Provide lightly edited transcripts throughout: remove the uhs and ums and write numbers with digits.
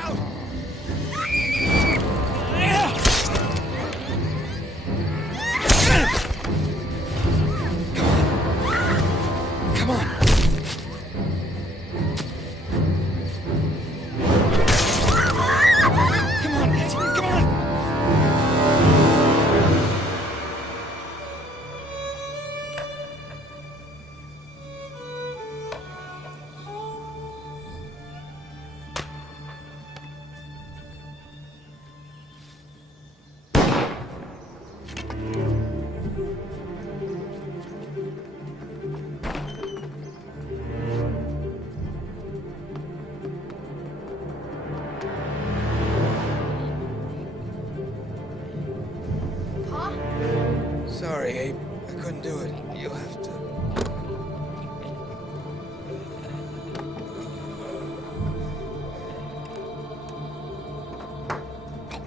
out! Come on. Come on, Nancy, come on! Sorry, Abe. I couldn't do it. You'll have to...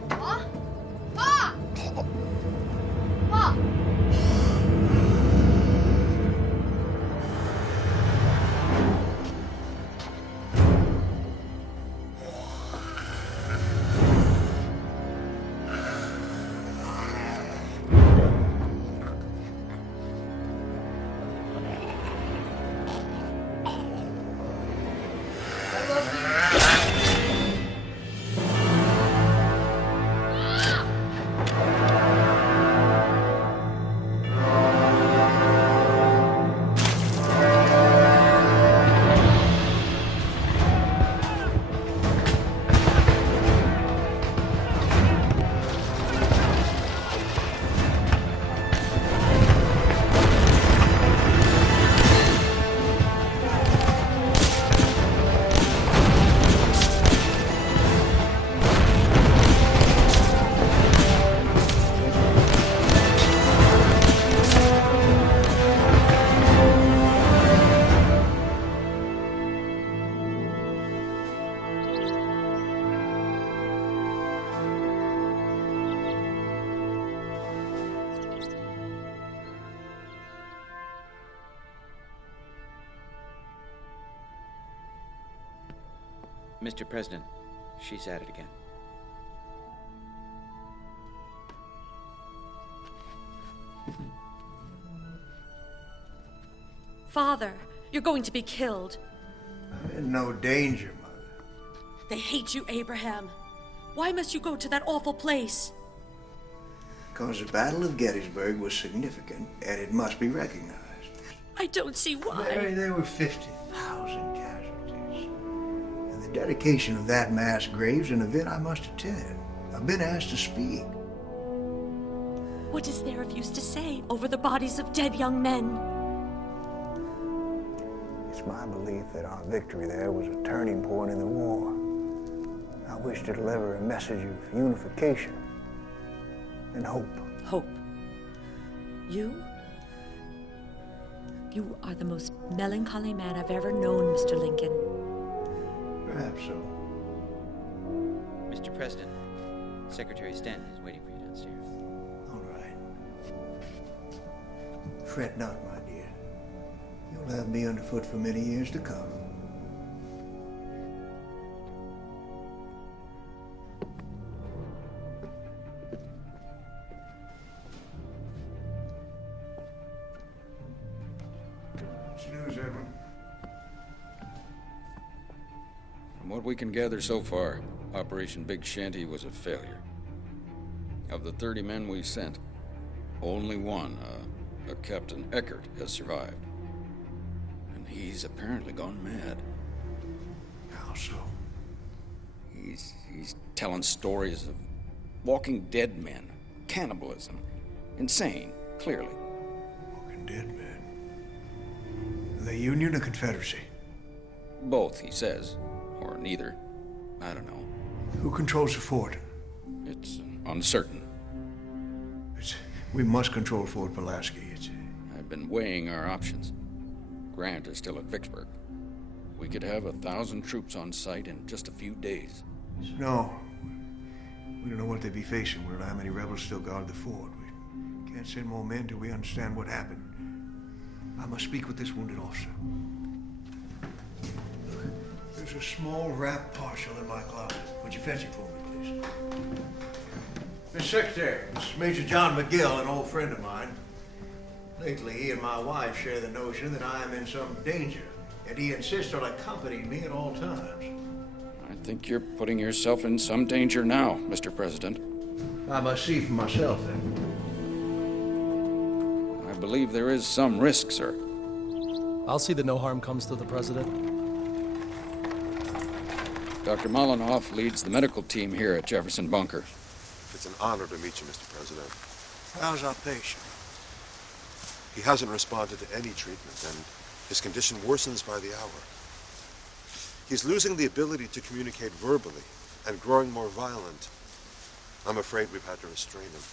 Pa? Pa! Pa! Mr. President, she's at it again. Father, you're going to be killed. I'm in no danger, Mother. They hate you, Abraham. Why must you go to that awful place? Because the Battle of Gettysburg was significant, and it must be recognized. I don't see why. Mary, there were 50,000 casualties. And the dedication of that mass grave's an event I must attend. I've been asked to speak. What is there of use to say over the bodies of dead young men? It's my belief that our victory there was a turning point in the war. I wish to deliver a message of unification and hope. Hope. You are the most melancholy man I've ever known, Mr. Lincoln. Perhaps so. Mr. President, Secretary Stanton is waiting for you downstairs. All right. Fret not, my dear. You'll have me underfoot for many years to come. What's news, Edwin? From what we can gather so far, Operation Big Shanty was a failure. Of the 30 men we sent, only one, a Captain Eckert, has survived. And he's apparently gone mad. How so? He's telling stories of walking dead men, cannibalism. Insane, clearly. Walking dead men. The Union or Confederacy? Both, he says. Or neither. I don't know. Who controls the fort? It's uncertain. We must control Fort Pulaski. I've been weighing our options. Grant is still at Vicksburg. We could have 1,000 troops on site in just a few days. No. We don't know what they'd be facing. We don't know how many rebels still guard the fort. We can't send more men till we understand what happened. I must speak with this wounded officer. There's a small wrapped parcel in my closet. Would Would you fetch it for me, please? Mr. Secretary, this is Major John McGill, an old friend of mine. Lately, he and my wife share the notion that I am in some danger, and he insists on accompanying me at all times. I think you're putting yourself in some danger now, Mr. President. I must see for myself, then. I believe there is some risk, sir. I'll see that no harm comes to the President. Dr. Mollenhoff leads the medical team here at Jefferson Bunker. It's an honor to meet you, Mr. President. How's our patient? He hasn't responded to any treatment, and his condition worsens by the hour. He's losing the ability to communicate verbally and growing more violent. I'm afraid we've had to restrain him.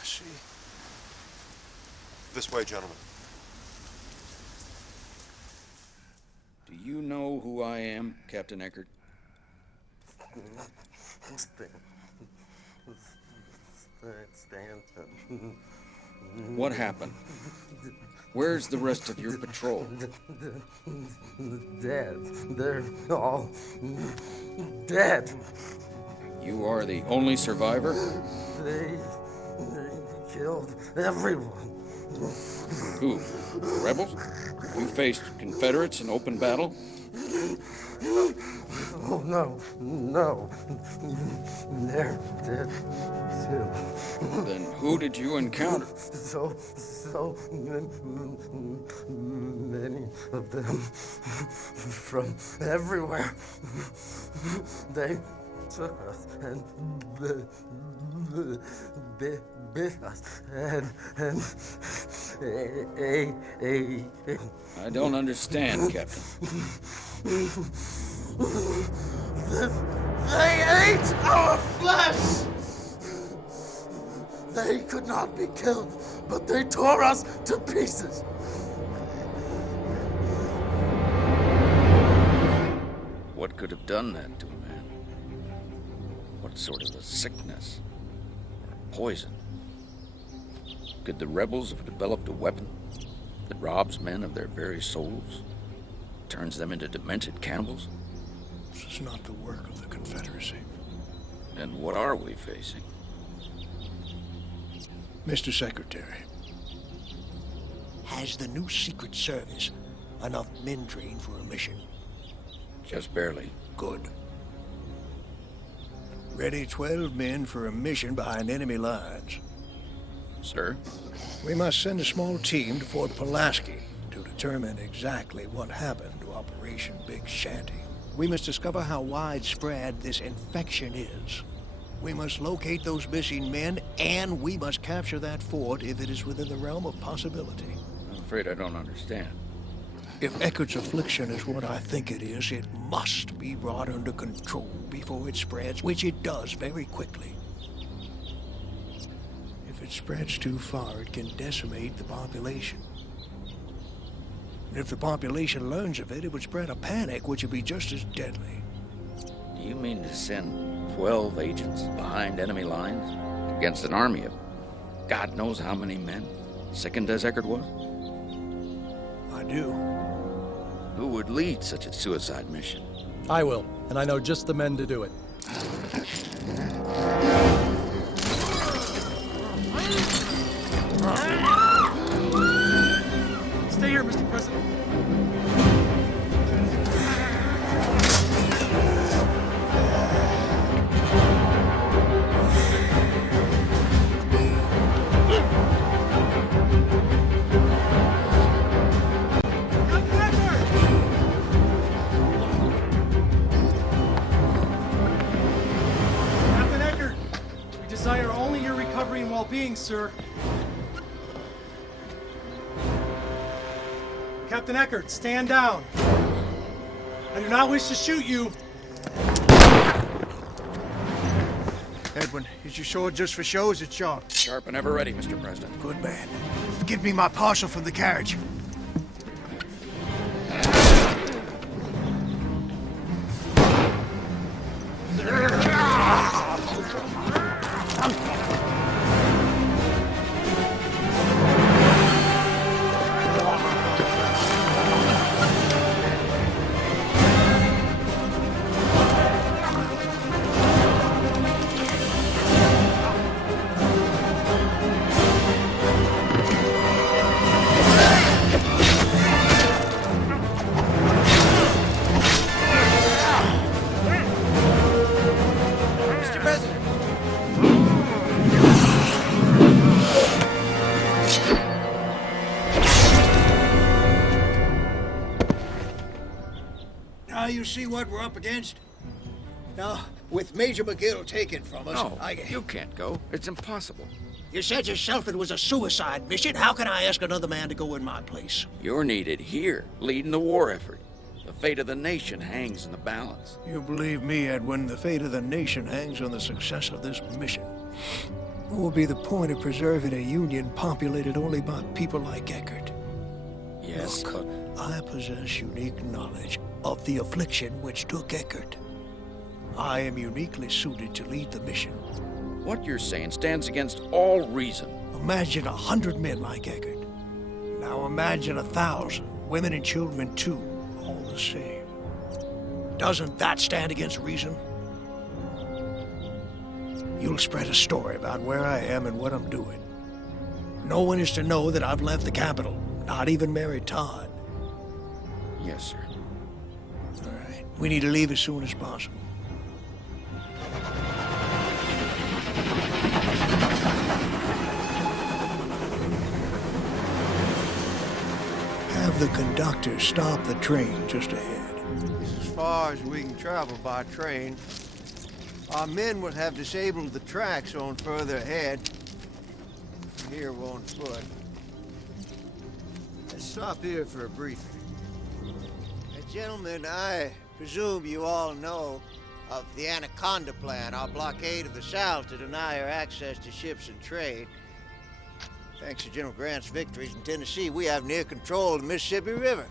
I see. This way, gentlemen. Do you know who I am, Captain Eckert? Stanton. What happened? Where's the rest of your patrol? Dead. They're all dead. You are the only survivor? They killed everyone. Who? The rebels? You faced Confederates in open battle? Oh, no. They're dead, too. Then who did you encounter? So many of them from everywhere. They took us and bit us and I don't understand, Captain. They ate our flesh! They could not be killed, but they tore us to pieces. What could have done that to a man? What sort of a sickness? Or poison? Could the rebels have developed a weapon that robs men of their very souls? Turns them into demented cannibals? This is not the work of the Confederacy. And what are we facing? Mr. Secretary, has the new Secret Service enough men trained for a mission? Just barely. Good. Ready 12 men for a mission behind enemy lines. Sir? We must send a small team to Fort Pulaski to determine exactly what happened to Operation Big Shanty. We must discover how widespread this infection is. We must locate those missing men, and we must capture that fort if it is within the realm of possibility. I'm afraid I don't understand. If Eckert's affliction is what I think it is, it must be brought under control before it spreads, which it does very quickly. If it spreads too far, it can decimate the population. And if the population learns of it, it would spread a panic, which would be just as deadly. Do you mean to send 12 agents behind enemy lines against an army of God knows how many men, sickened as Eckert was? I do. Who would lead such a suicide mission? I will, and I know just the men to do it. Stay here, Mr. President. Captain Eckert, we desire only your recovery and well-being, sir. Captain Eckert, stand down. I do not wish to shoot you. Edwin, is your sword just for show, or is it sharp? Sharp and ever ready, Mr. President. Good man. Give me my parcel from the carriage. you see what we're up against? Now, with Major McGill taken from us, No, you can't go. It's impossible. You said yourself it was a suicide mission. How can I ask another man to go in my place? You're needed here, leading the war effort. The fate of the nation hangs in the balance. You believe me, Edwin, the fate of the nation hangs on the success of this mission. What will be the point of preserving a union populated only by people like Eckert? Yes, Look, but... I possess unique knowledge of the affliction which took Eckert. I am uniquely suited to lead the mission. What you're saying stands against all reason. Imagine 100 men like Eckert. Now imagine 1,000, women and children too, all the same. Doesn't that stand against reason? You'll spread a story about where I am and what I'm doing. No one is to know that I've left the capital, not even Mary Todd. Yes, sir. All right, we need to leave as soon as possible. Have the conductor stop the train just ahead. This is as far as we can travel by train. Our men would have disabled the tracks on further ahead. Here we're on foot. Let's stop here for a briefing. Gentlemen, I presume you all know of the Anaconda Plan, our blockade of the South to deny her access to ships and trade. Thanks to General Grant's victories in Tennessee, we have near control of the Mississippi River.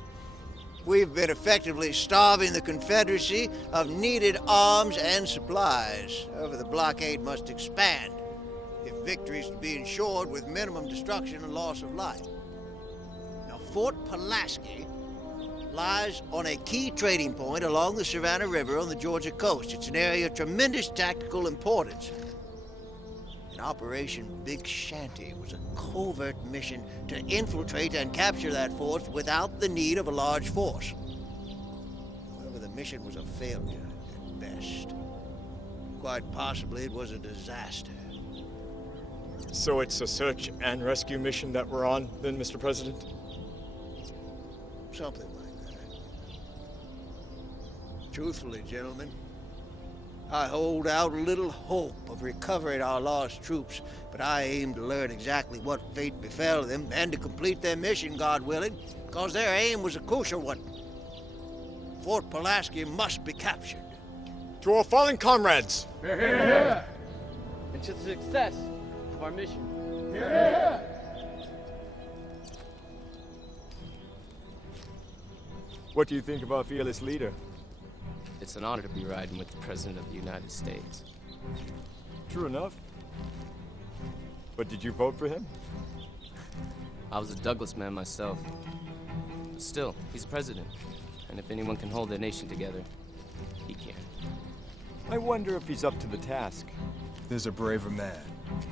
We've been effectively starving the Confederacy of needed arms and supplies. However, the blockade must expand if victory is to be ensured with minimum destruction and loss of life. Now, Fort Pulaski lies on a key trading point along the Savannah River on the Georgia coast. It's an area of tremendous tactical importance. And Operation Big Shanty was a covert mission to infiltrate and capture that fort without the need of a large force. However, the mission was a failure at best. Quite possibly it was a disaster. So it's a search and rescue mission that we're on, then, Mr. President? Something like that. Truthfully, gentlemen, I hold out little hope of recovering our lost troops, but I aim to learn exactly what fate befell them and to complete their mission, God willing, because their aim was a kosher one. Fort Pulaski must be captured. To our fallen comrades! Hear, hear, hear. And to the success of our mission. Hear, hear. What do you think of our fearless leader? It's an honor to be riding with the President of the United States. True enough. But did you vote for him? I was a Douglas man myself. But still, he's president. And if anyone can hold the nation together, he can. I wonder if he's up to the task. There's a braver man,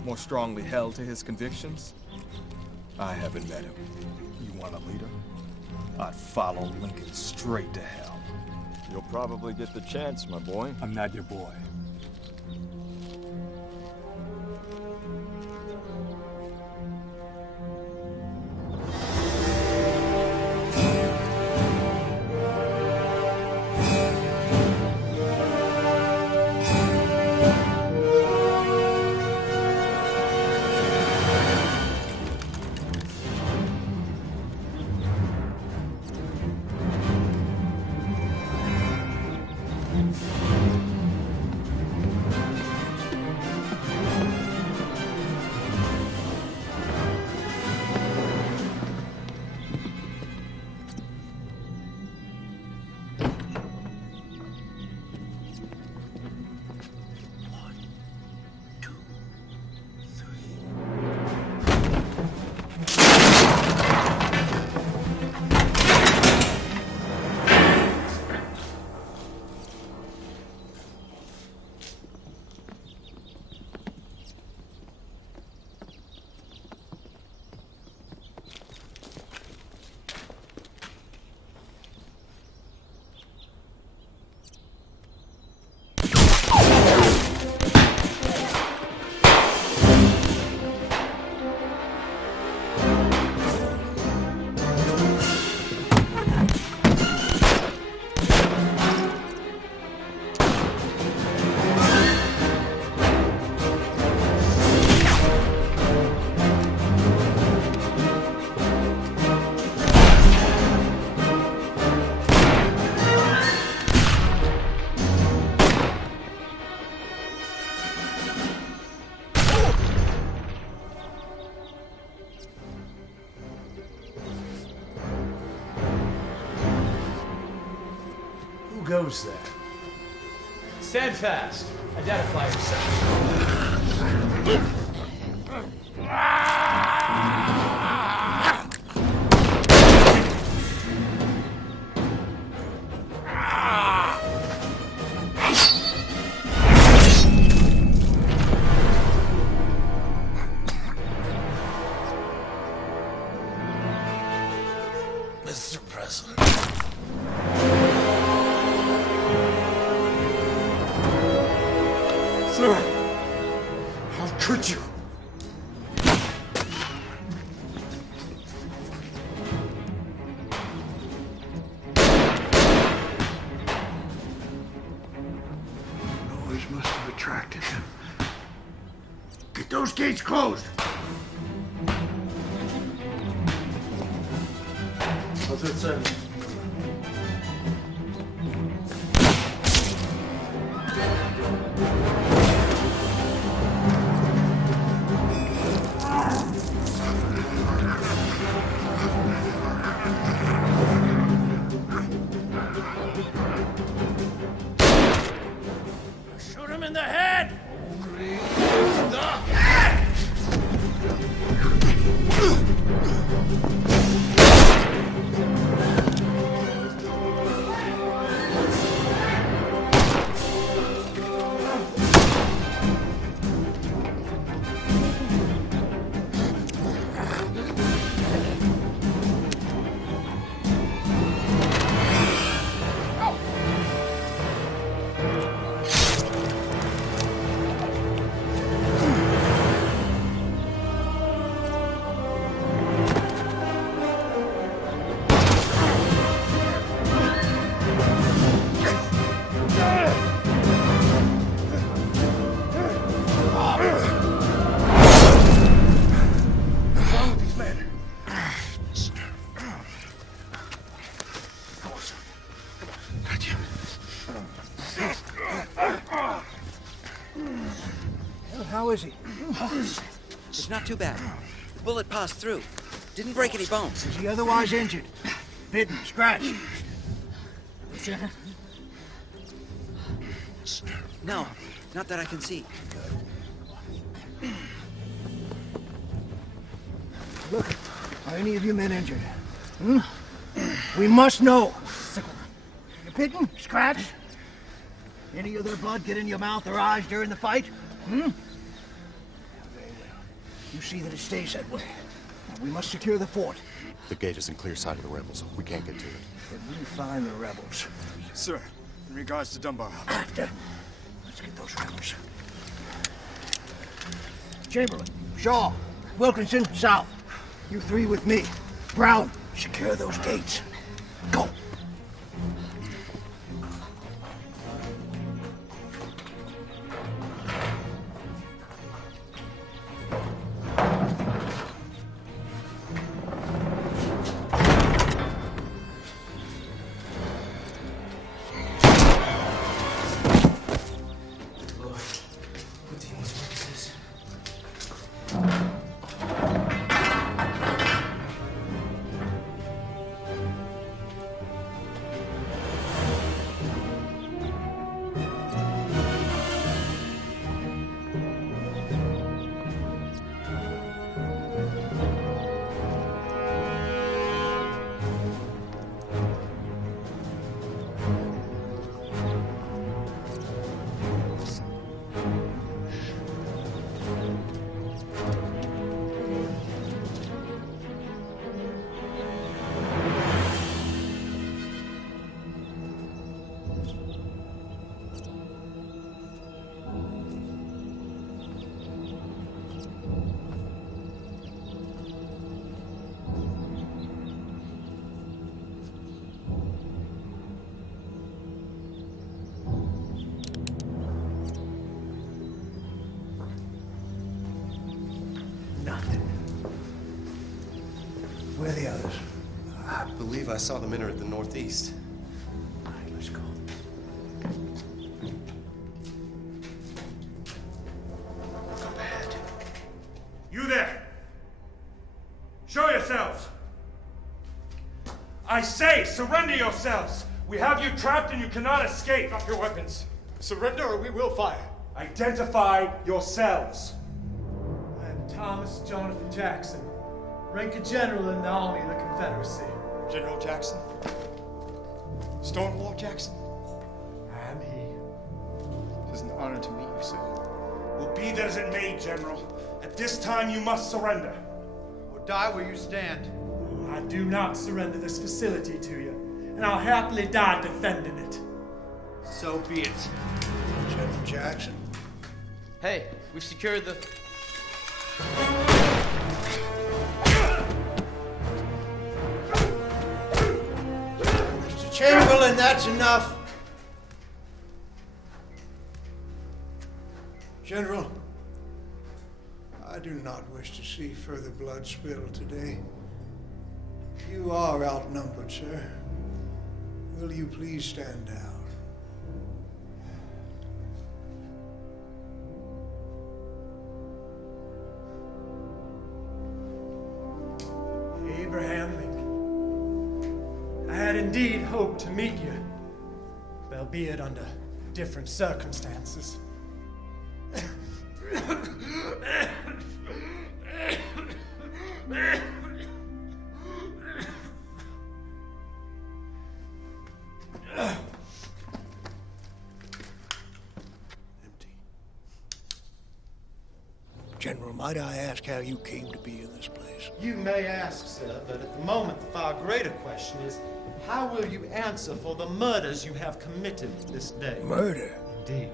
more strongly held to his convictions. I haven't met him. You want a leader? I'd follow Lincoln straight to hell. You'll probably get the chance, my boy. I'm not your boy. goes there? Stand fast. Identify yourself. Mr. President. Sir, how could you? Noise must have attracted him. Get those gates closed. What's it say? Shoot him in the head! What's wrong with these men? Well, how is he? It's not too bad. The bullet passed through. Didn't break any bones. Is he otherwise injured? Bitten, scratched? No, not that I can see. Look, are any of you men injured? Hmm? We must know. You bitten? Scratched? Any of their blood get in your mouth or eyes during the fight? Hmm? Very well. You see that it stays that way. We must secure the fort. The gate is in clear sight of the rebels. We can't get to it. Then we find the rebels. Sir, in regards to Dunbar House. After. Let's get those rebels. Chamberlain, Shaw, Wilkinson, south. You three with me. Brown, secure those gates. Go. Where are the others? I believe I saw them enter at the northeast. All right, let's go. Look up ahead. You there! Show yourselves! I say, surrender yourselves! We have you trapped and you cannot escape. Drop your weapons. Surrender or we will fire. Identify yourselves. I am Thomas Jonathan Jackson, rank of general in the Army of the Confederacy. General Jackson? Stonewall Jackson? I am he. It is an honor to meet you, sir. Will be that as it may, General. At this time you must surrender. Or die where you stand. I do not surrender this facility to you, and I'll happily die defending it. So be it. General Jackson. Hey, we've secured the... Mr. Chamberlain, that's enough. General, I do not wish to see further blood spilled today. You are outnumbered, sir. Will you please stand down? Abraham Lincoln, I had indeed hoped to meet you, albeit under different circumstances. General, might I ask how you came to be in this place? You may ask, sir, but at the moment the far greater question is, how will you answer for the murders you have committed this day? Murder? Indeed.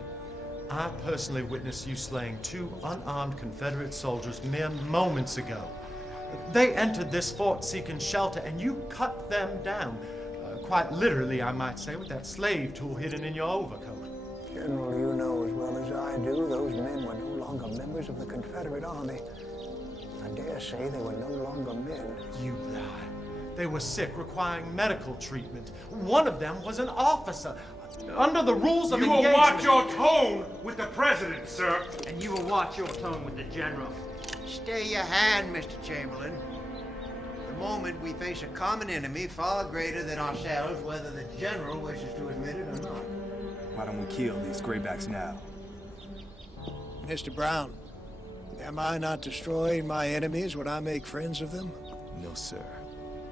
I personally witnessed you slaying 2 unarmed Confederate soldiers mere moments ago. They entered this fort seeking shelter, and you cut them down. Quite literally, I might say, with that slave tool hidden in your overcoat. General, you know as well as I do, those men were no longer members of the Confederate Army. I dare say they were no longer men. You lie. They were sick, requiring medical treatment. One of them was an officer. Under the rules of engagement... You will watch your tone with the president, sir. And you will watch your tone with the general. Stay your hand, Mr. Chamberlain. At the moment, we face a common enemy far greater than ourselves, whether the general wishes to admit it or not. Why don't we kill these graybacks now? Mr. Brown, am I not destroying my enemies when I make friends of them? No, sir.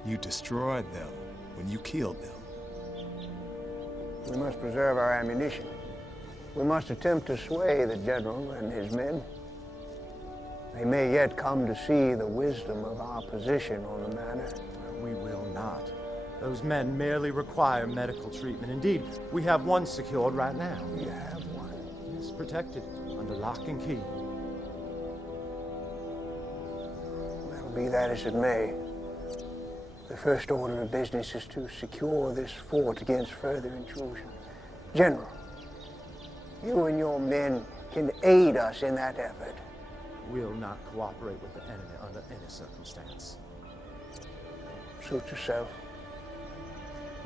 You destroyed them when you killed them. We must preserve our ammunition. We must attempt to sway the general and his men. They may yet come to see the wisdom of our position on the matter. We will not. Those men merely require medical treatment. Indeed, we have one secured right now. You have one? It's protected under lock and key. Well, be that as it may, the first order of business is to secure this fort against further intrusion. General, you and your men can aid us in that effort. We'll not cooperate with the enemy under any circumstance. Suit yourself.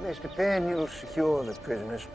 Mr. Penn, you'll secure the prisoners.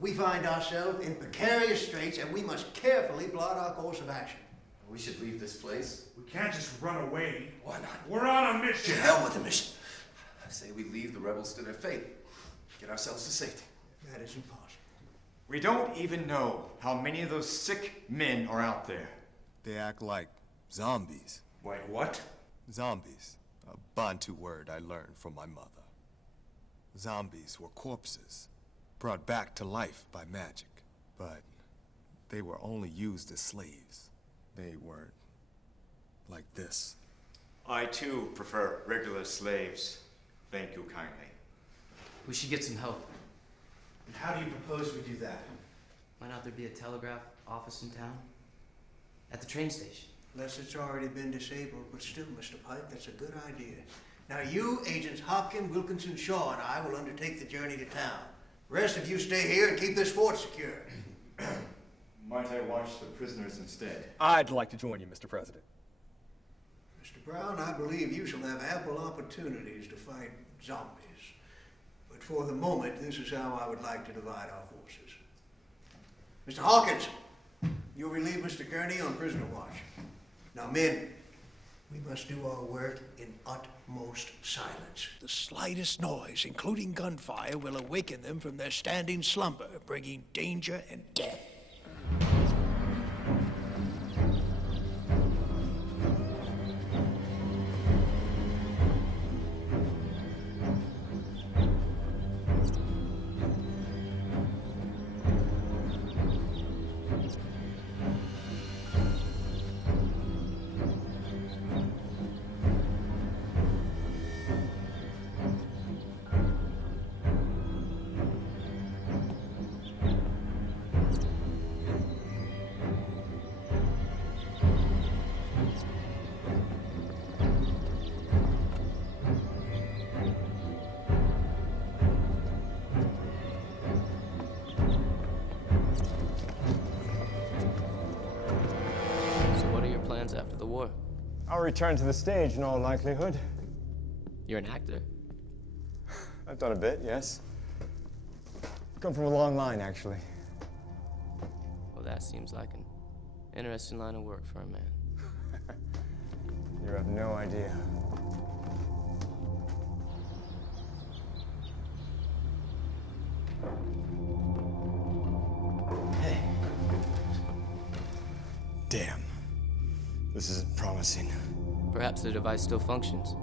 We find ourselves in precarious straits, and we must carefully plot our course of action. We should leave this place. We can't just run away. Why not? We're on a mission. To hell with the mission. say we leave the rebels to their fate. Get ourselves to safety. That is impossible. We don't even know how many of those sick men are out there. They act like zombies. Wait, what? Zombies. A Bantu word I learned from my mother. Zombies were corpses, brought back to life by magic. But they were only used as slaves. They weren't like this. I too prefer regular slaves. Thank you kindly. We should get some help. And how do you propose we do that? Might not there be a telegraph office in town? At the train station. Unless it's already been disabled, but still, Mr. Pike, that's a good idea. Now you, Agents Hopkins, Wilkinson, Shaw, and I will undertake the journey to town. The rest of you stay here and keep this fort secure. Might I watch the prisoners instead? I'd like to join you, Mr. President. Mr. Brown, I believe you shall have ample opportunities to fight zombies. But for the moment, this is how I would like to divide our forces. Mr. Hawkins, you'll relieve Mr. Kearney on prisoner watch. Now, men, we must do our work in utmost silence. The slightest noise, including gunfire, will awaken them from their standing slumber, bringing danger and death. After the war? I'll return to the stage in all likelihood. You're an actor. I've done a bit, yes. Come from a long line, actually. Well, that seems like an interesting line of work for a man. You have no idea. Hey. Damn. This isn't promising. Perhaps the device still functions.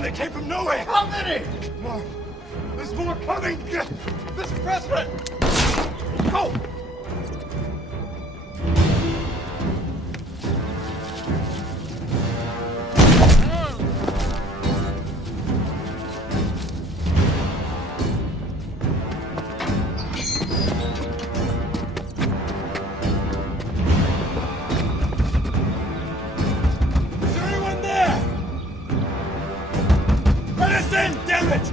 They came from nowhere! How many? More. There's more coming! Mr. President! Go! Damn it!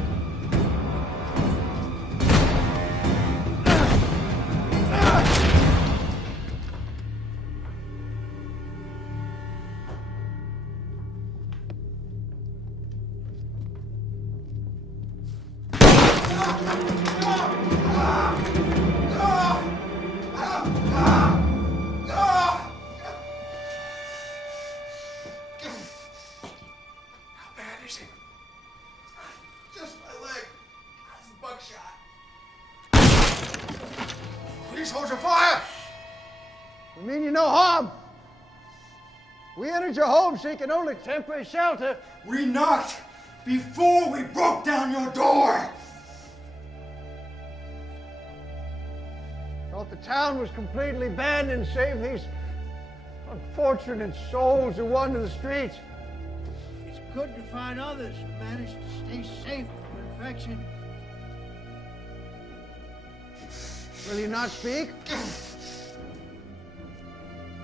Please hold your fire! We mean you no harm. We entered your home seeking only temporary shelter. We knocked before we broke down your door! Thought the town was completely abandoned save these Unfortunate souls who wander the streets. It's good to find others who manage to stay safe from infection. Will you not speak?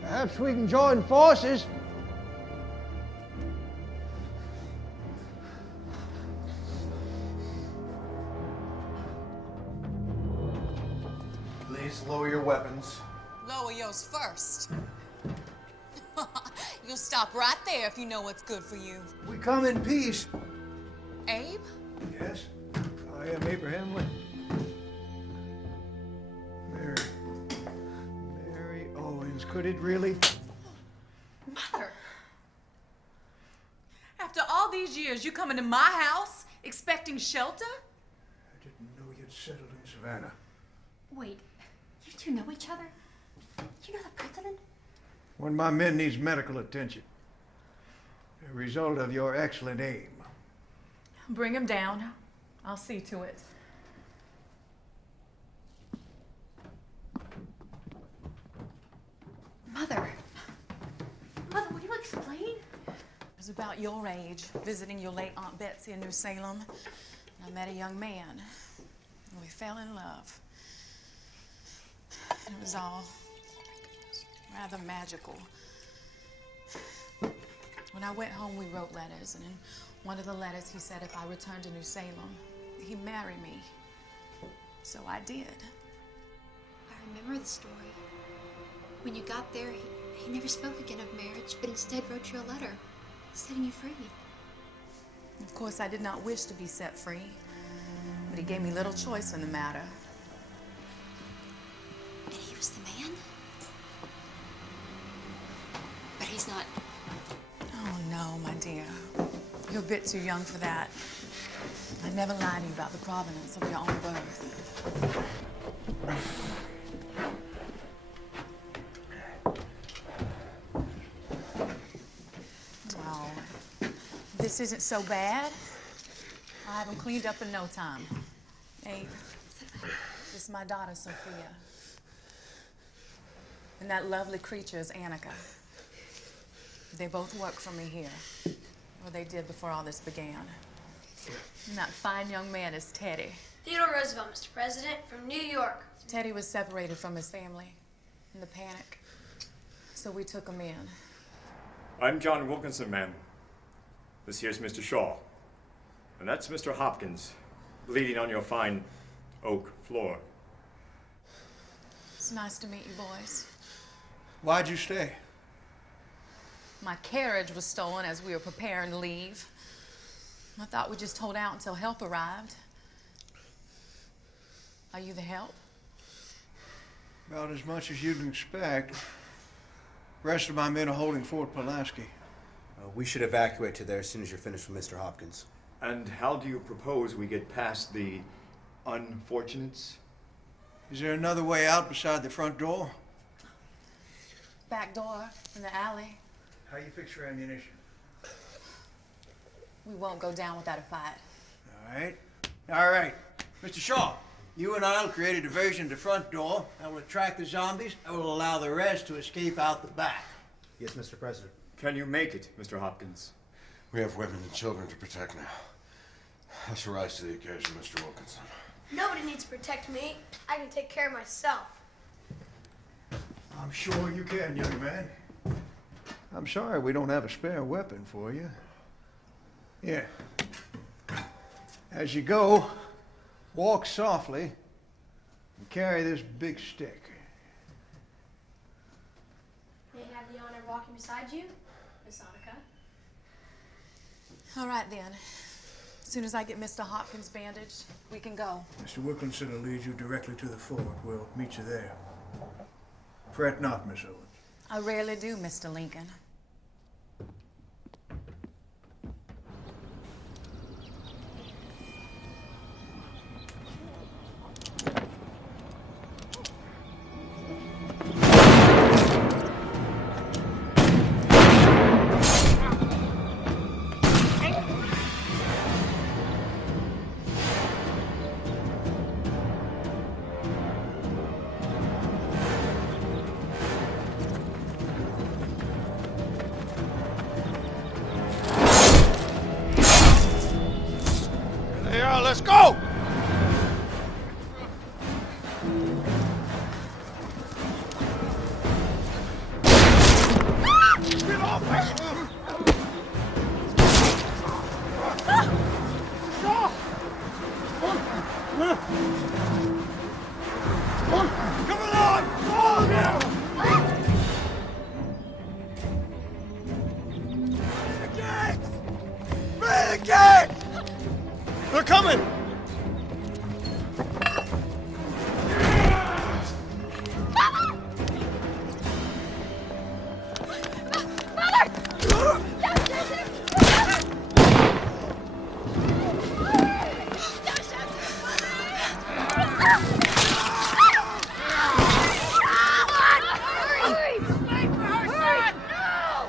Perhaps we can join forces. Please lower your weapons. Lower yours first. You'll stop right there if you know what's good for you. We come in peace. Abe? Yes, I am Abraham Lincoln. Mary Owens, could it really? Mother! After all these years, you come into my house expecting shelter? I didn't know you'd settled in Savannah. Wait, you two know each other? You know the president? One of my men needs medical attention. A result of your excellent aim. Bring him down. I'll see to it. Mother, will you explain? I was about your age, visiting your late Aunt Betsy in New Salem. And I met a young man. And we fell in love. It was all rather magical. When I went home, we wrote letters, and in one of the letters, he said if I returned to New Salem, he'd marry me. So I did. I remember the story. When you got there, he never spoke again of marriage, but instead wrote you a letter, setting you free. Of course, I did not wish to be set free, but he gave me little choice in the matter. And he was the man? But he's not... Oh, no, my dear. You're a bit too young for that. I never lied to you about the provenance of your own birth. Oh, this isn't so bad. I'll have them cleaned up in no time. Abe, this is my daughter, Sophia. And that lovely creature is Annika. They both work for me here. Or they did before all this began. And that fine young man is Teddy. Theodore Roosevelt, Mr. President, from New York. Teddy was separated from his family in the panic. So we took him in. I'm John Wilkinson, ma'am. This here's Mr. Shaw. And that's Mr. Hopkins, bleeding on your fine oak floor. It's nice to meet you, boys. Why'd you stay? My carriage was stolen as we were preparing to leave. I thought we'd just hold out until help arrived. Are you the help? About as much as you'd expect. Rest of my men are holding Fort Pulaski. We should evacuate to there as soon as you're finished with Mr. Hopkins. And how do you propose we get past the unfortunates? Is there another way out beside the front door? Back door in the alley. How you fix your ammunition? We won't go down without a fight. All right. Mr. Shaw, you and I'll create a diversion at the front door that will attract the zombies and will allow the rest to escape out the back. Yes, Mr. President. Can you make it, Mr. Hopkins? We have women and children to protect now. Let's rise to the occasion, Mr. Wilkinson. Nobody needs to protect me. I can take care of myself. I'm sure you can, young man. I'm sorry we don't have a spare weapon for you. Here. As you go, walk softly and carry this big stick. May I have the honor of walking beside you, Miss Annika? All right, then. As soon as I get Mr. Hopkins bandaged, we can go. Mr. Wilkinson will lead you directly to the fort. We'll meet you there. Fret not, Miss Owens. I rarely do, Mr. Lincoln. Let's go! Get off me! Come along! Follow me! The gates! Free the gates! They're coming!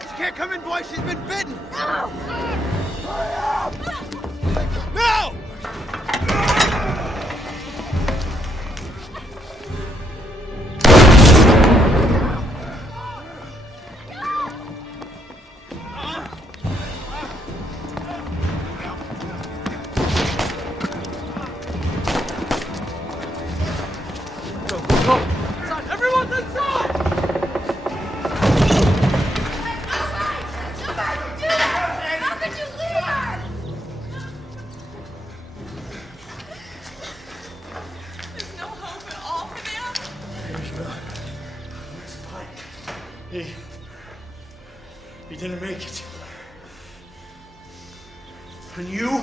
She can't come in, boy. She's been bitten. No! Hurry up! No! Everyone's inside! How could you leave her? There's no hope at all for them? There's none. Where's Pike? He didn't make it. And you?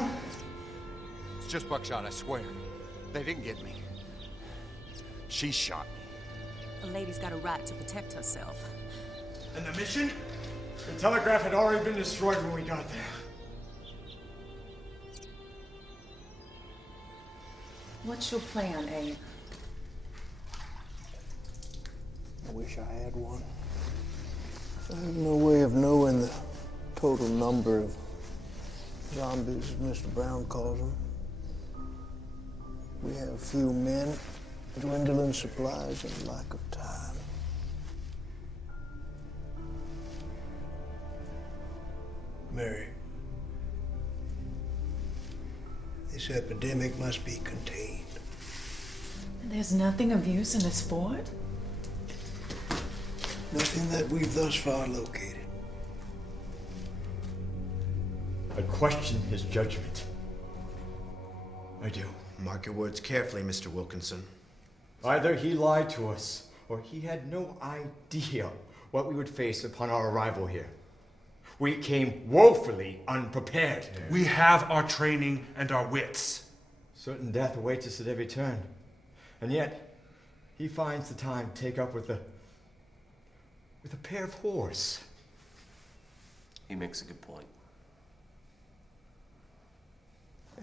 It's just buckshot, I swear. They didn't get me. She shot me. The lady's got a right to protect herself. And the mission? The telegraph had already been destroyed when we got there. What's your plan, Abe? I wish I had one. I have no way of knowing the total number of zombies, as Mr. Brown calls them. We have few men, dwindling supplies, and lack of time. Mary, this epidemic must be contained. There's nothing of use in this fort? Nothing that we've thus far located. I question his judgment. I do. Mark your words carefully, Mr. Wilkinson. Either he lied to us, or he had no idea what we would face upon our arrival here. We came woefully unprepared. We have our training and our wits. Certain death awaits us at every turn. And yet, he finds the time to take up with a pair of whores. He makes a good point.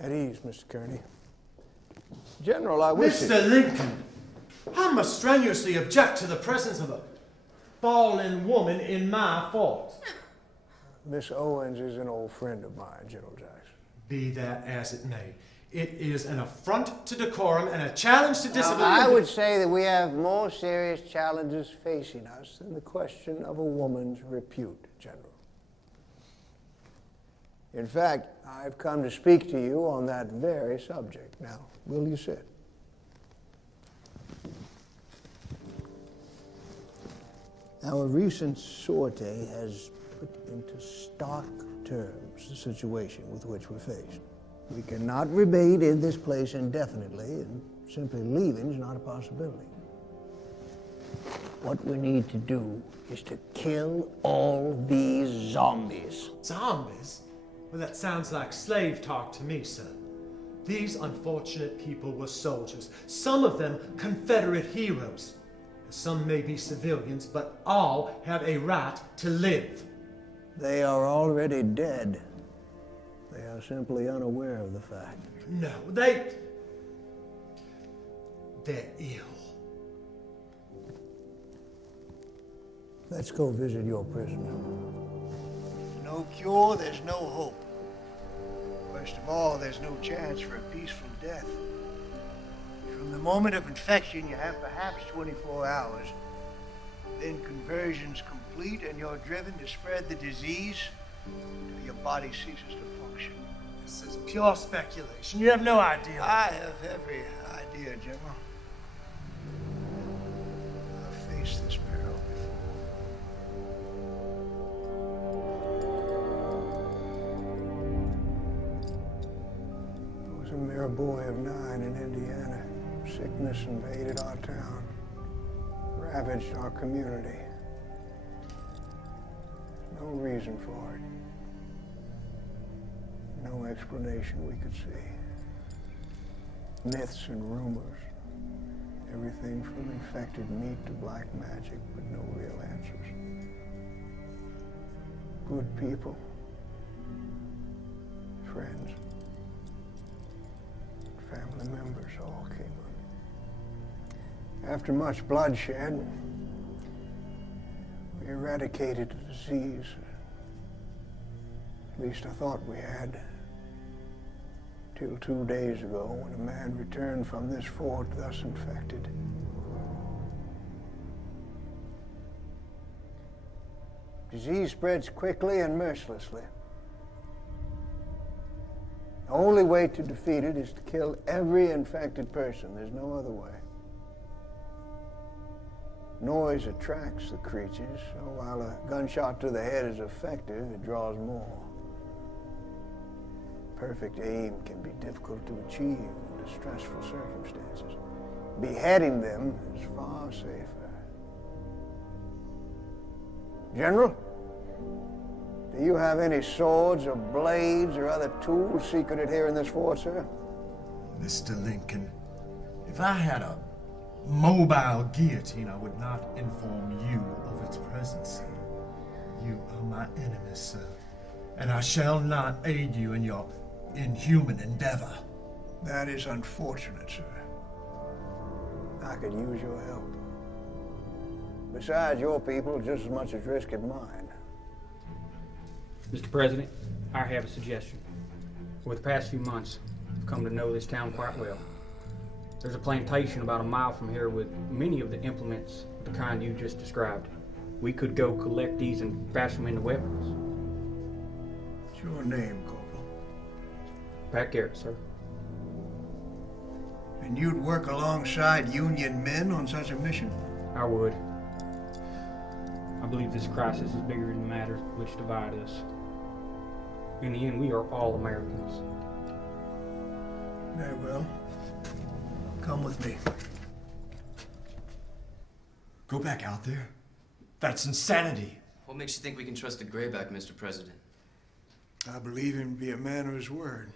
At ease, Mr. Kearney. General, I wish... Mr. Lincoln, I must strenuously object to the presence of a fallen woman in my fort. Miss Owens is an old friend of mine, General Jackson. Be that as it may, it is an affront to decorum and a challenge to discipline. I would say that we have more serious challenges facing us than the question of a woman's repute, General. In fact, I've come to speak to you on that very subject. Now, will you sit? Our recent sortie has put into stark terms the situation with which we're faced. We cannot remain in this place indefinitely, and simply leaving is not a possibility. What we need to do is to kill all these zombies. Zombies? Well, that sounds like slave talk to me, sir. These unfortunate people were soldiers, some of them Confederate heroes. Some may be civilians, but all have a right to live. They are already dead. They are simply unaware of the fact. No, they're ill. Let's go visit your prisoner. No cure, there's no hope. Worst of all, there's no chance for a peaceful death. From the moment of infection, you have perhaps 24 hours. Then conversion's complete and you're driven to spread the disease until your body ceases to function. This is pure speculation. You have no idea. I have every idea, General. I've faced this peril before. I was a mere boy of 9 in Indiana. Sickness invaded our town, ravaged our community. No reason for it. No explanation we could see. Myths and rumors. Everything from infected meat to black magic, but no real answers. Good people. Friends. Family members all came up. After much bloodshed, we eradicated the disease. At least I thought we had. Till 2 days ago, when a man returned from this fort thus infected. Disease spreads quickly and mercilessly. The only way to defeat it is to kill every infected person. There's no other way. Noise attracts the creatures, so while a gunshot to the head is effective, it draws more. Perfect aim can be difficult to achieve under stressful circumstances. Beheading them is far safer. General, do you have any swords or blades or other tools secreted here in this fort, sir? Mr. Lincoln, if I had a mobile guillotine, I would not inform you of its presence. You are my enemy, sir, and I shall not aid you in your inhuman endeavor. That is unfortunate, sir. I could use your help. Besides, your people are just as much at risk as mine. Mr. President, I have a suggestion. Over the past few months, I've come to know this town quite well. There's a plantation about a mile from here with many of the implements of the kind you just described. We could go collect these and fashion them into weapons. What's your name, Corporal? Pat Garrett, sir. And you'd work alongside Union men on such a mission? I would. I believe this crisis is bigger than the matters which divide us. In the end, we are all Americans. Very well. Come with me. Go back out there? That's insanity. What makes you think we can trust a grayback, Mr. President? I believe him to be a man of his word.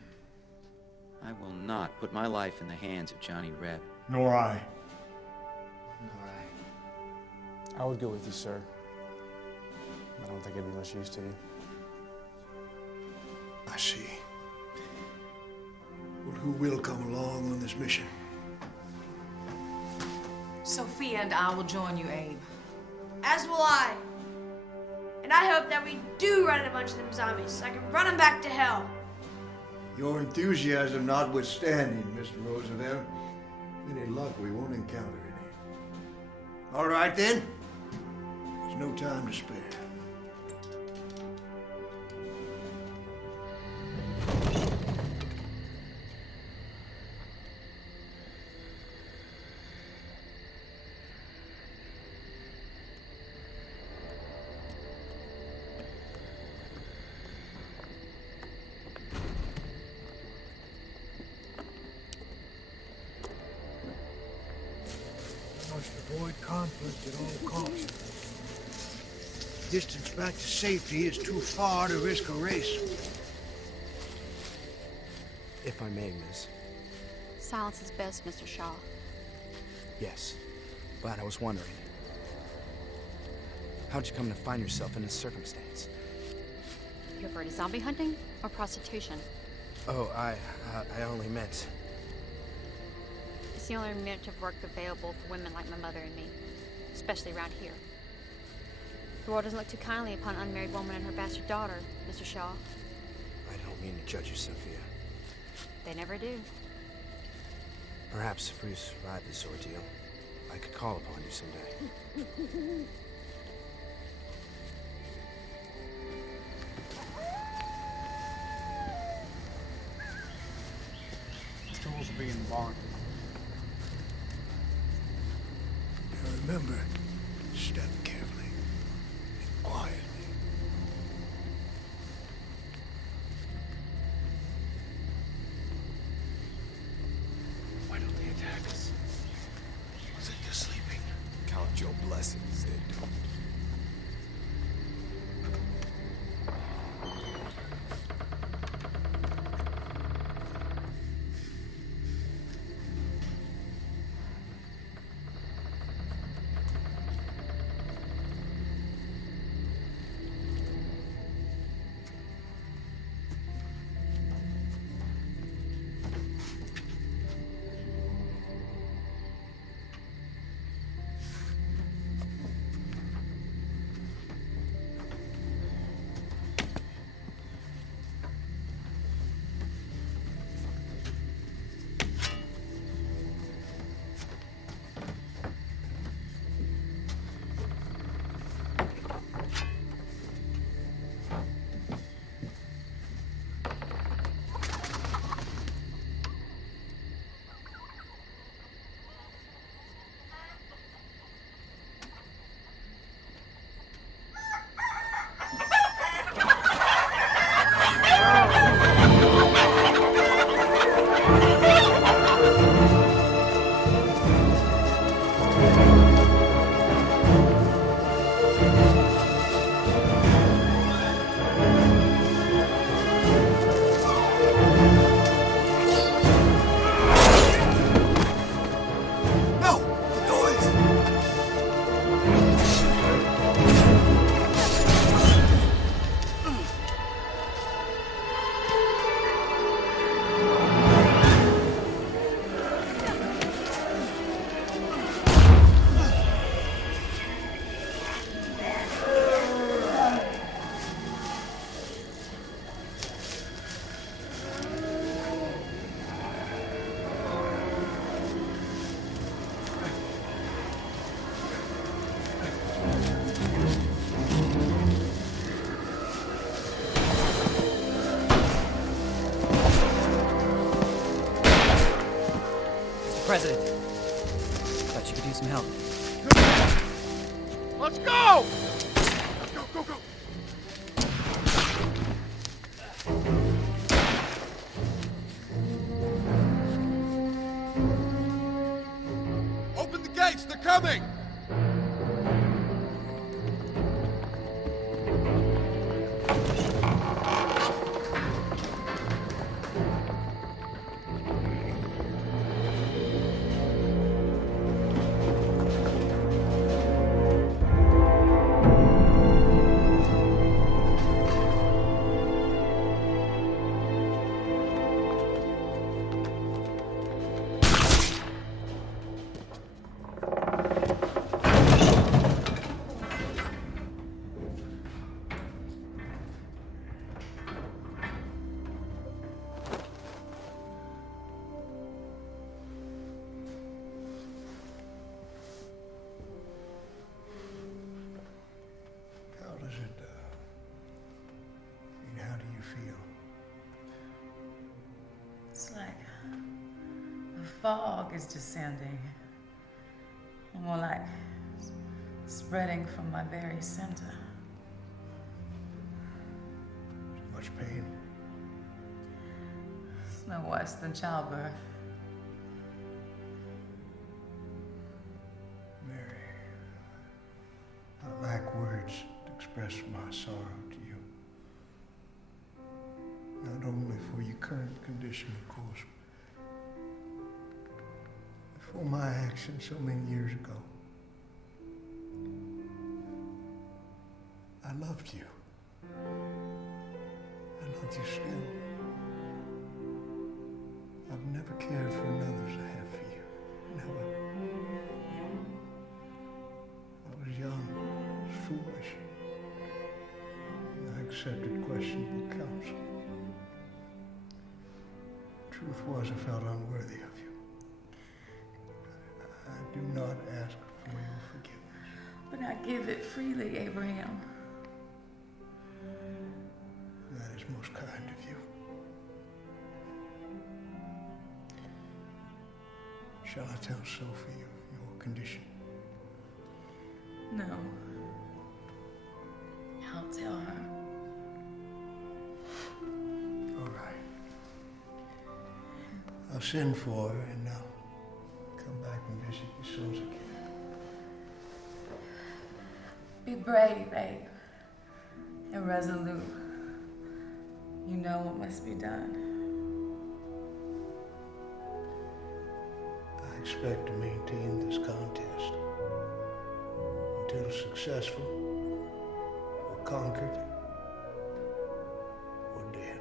I will not put my life in the hands of Johnny Reb. Nor I. I would go with you, sir. I don't think it'd be much use to you. I see. Well, who will come along on this mission? Sophia and I will join you, Abe. As will I. And I hope that we do run a bunch of them zombies so I can run them back to hell. Your enthusiasm notwithstanding, Mr. Roosevelt. Any luck, we won't encounter any. All right, then. There's no time to spare. Must avoid conflict at all costs. Distance back to safety is too far to risk a race. If I may, miss. Silence is best, Mr. Shaw. Yes. But I was wondering, how'd you come to find yourself in this circumstance? You ever heard of zombie hunting or prostitution? Oh, I only meant... It's the only minute of work available for women like my mother and me, especially around here. The world doesn't look too kindly upon an unmarried woman and her bastard daughter, Mr. Shaw. I don't mean to judge you, Sophia. They never do. Perhaps if we survive this ordeal, I could call upon you someday. be in the barn. Now remember, step carefully and quietly. Why don't they attack us? Was it they're sleeping? Count your blessings, they do. President. Thought you could use some help. Let's go! Go, go, go! Open the gates! They're coming! How do you feel? It's like a fog is descending. More like spreading from my very center. Much pain? It's no worse than childbirth. Mary, I lack words to express my sorrow to you. Not only for your current condition, of course, but for my actions so many years ago. I loved you. I love you still. I've never cared for another as I have for you. Never. I was young, foolish. I accepted questionable counsel. Truth was, I felt unworthy of you. I do not ask for your forgiveness. But I give it freely, Abraham. That is most kind of you. Shall I tell Sophie of your condition? No. I'll tell her. All right. I'll send for her and I'll come back and visit you as soon as I can. Be brave, babe. And resolute. You know what must be done. I expect to maintain this contest until successful, or conquered, or dead.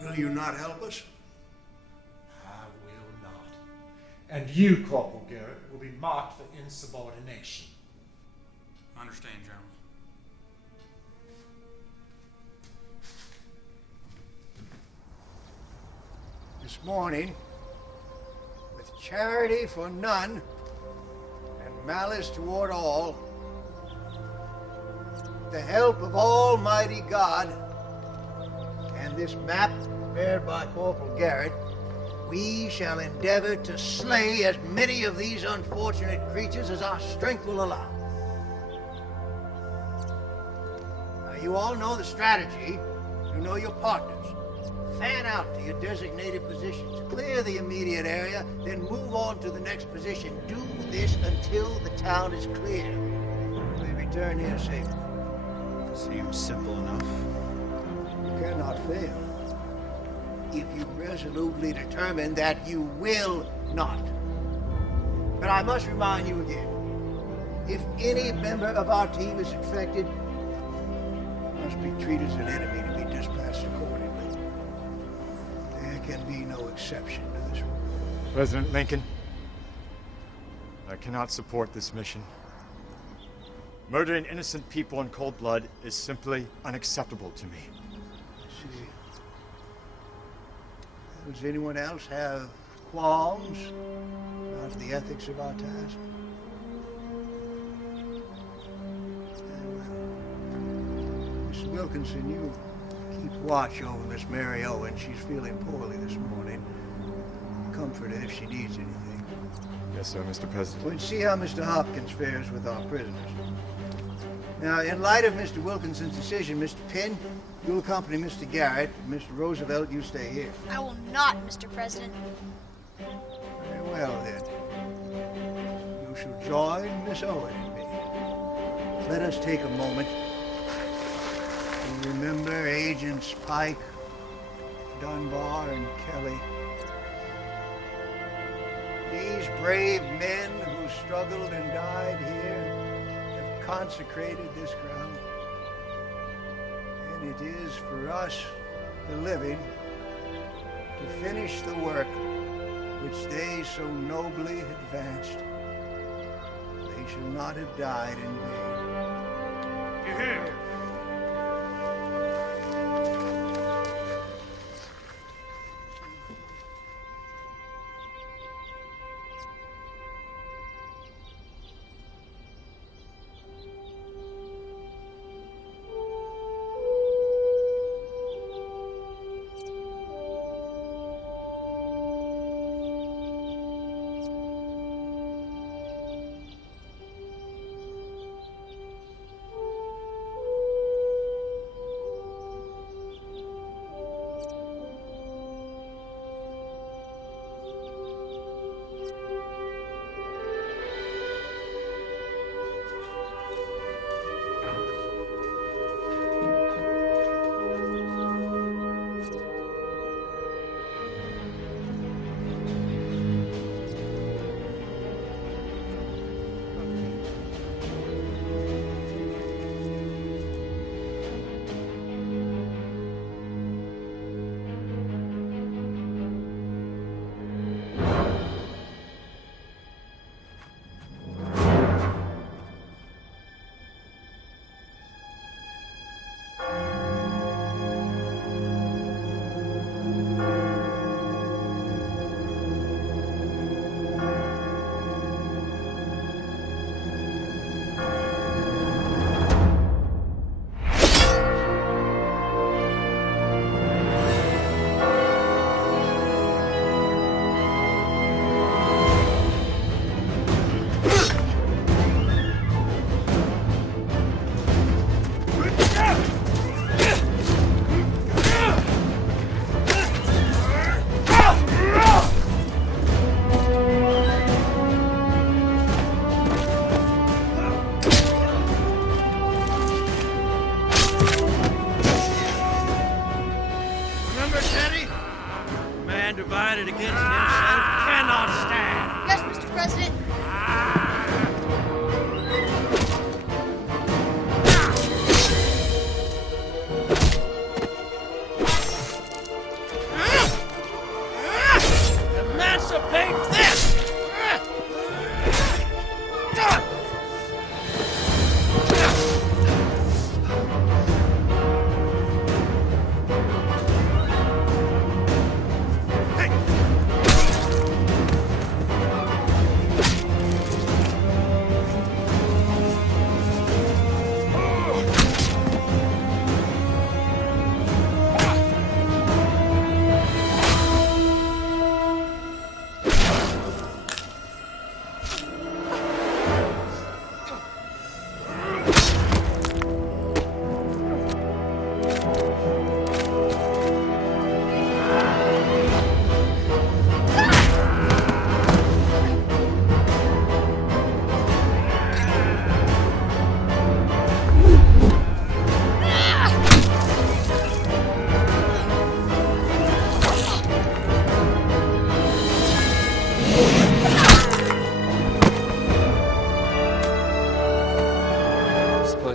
Will you not help us? I will not. And you, Corporal Garrett, will be marked for insubordination. I understand, General. This morning, with charity for none and malice toward all, with the help of Almighty God and this map prepared by Corporal Garrett, we shall endeavor to slay as many of these unfortunate creatures as our strength will allow. Now, you all know the strategy. You know your partners. Fan out to your designated positions. Clear the immediate area, then move on to the next position. Do this until the town is clear. We return here safely. Seems simple enough. You cannot fail if you resolutely determine that you will not. But I must remind you again, if any member of our team is infected, it must be treated as an enemy to be dispatched accordingly. There can be no exception to this rule. President Lincoln, I cannot support this mission. Murdering innocent people in cold blood is simply unacceptable to me. See, does anyone else have qualms about the ethics of our task? Mr. Wilkinson, you keep watch over Miss Mary Owen. She's feeling poorly this morning. Comfort her if she needs anything. Yes, sir, Mr. President. We'll see how Mr. Hopkins fares with our prisoners. Now, in light of Mr. Wilkinson's decision, Mr. Penn, you'll accompany Mr. Garrett. Mr. Roosevelt, you stay here. I will not, Mr. President. Very well, then. You shall join Miss Owen and me. Let us take a moment to remember Agents Pike, Dunbar, and Kelly. These brave men who struggled and died here have consecrated this ground. And it is for us, the living, to finish the work which they so nobly advanced. They shall not have died in vain. Here.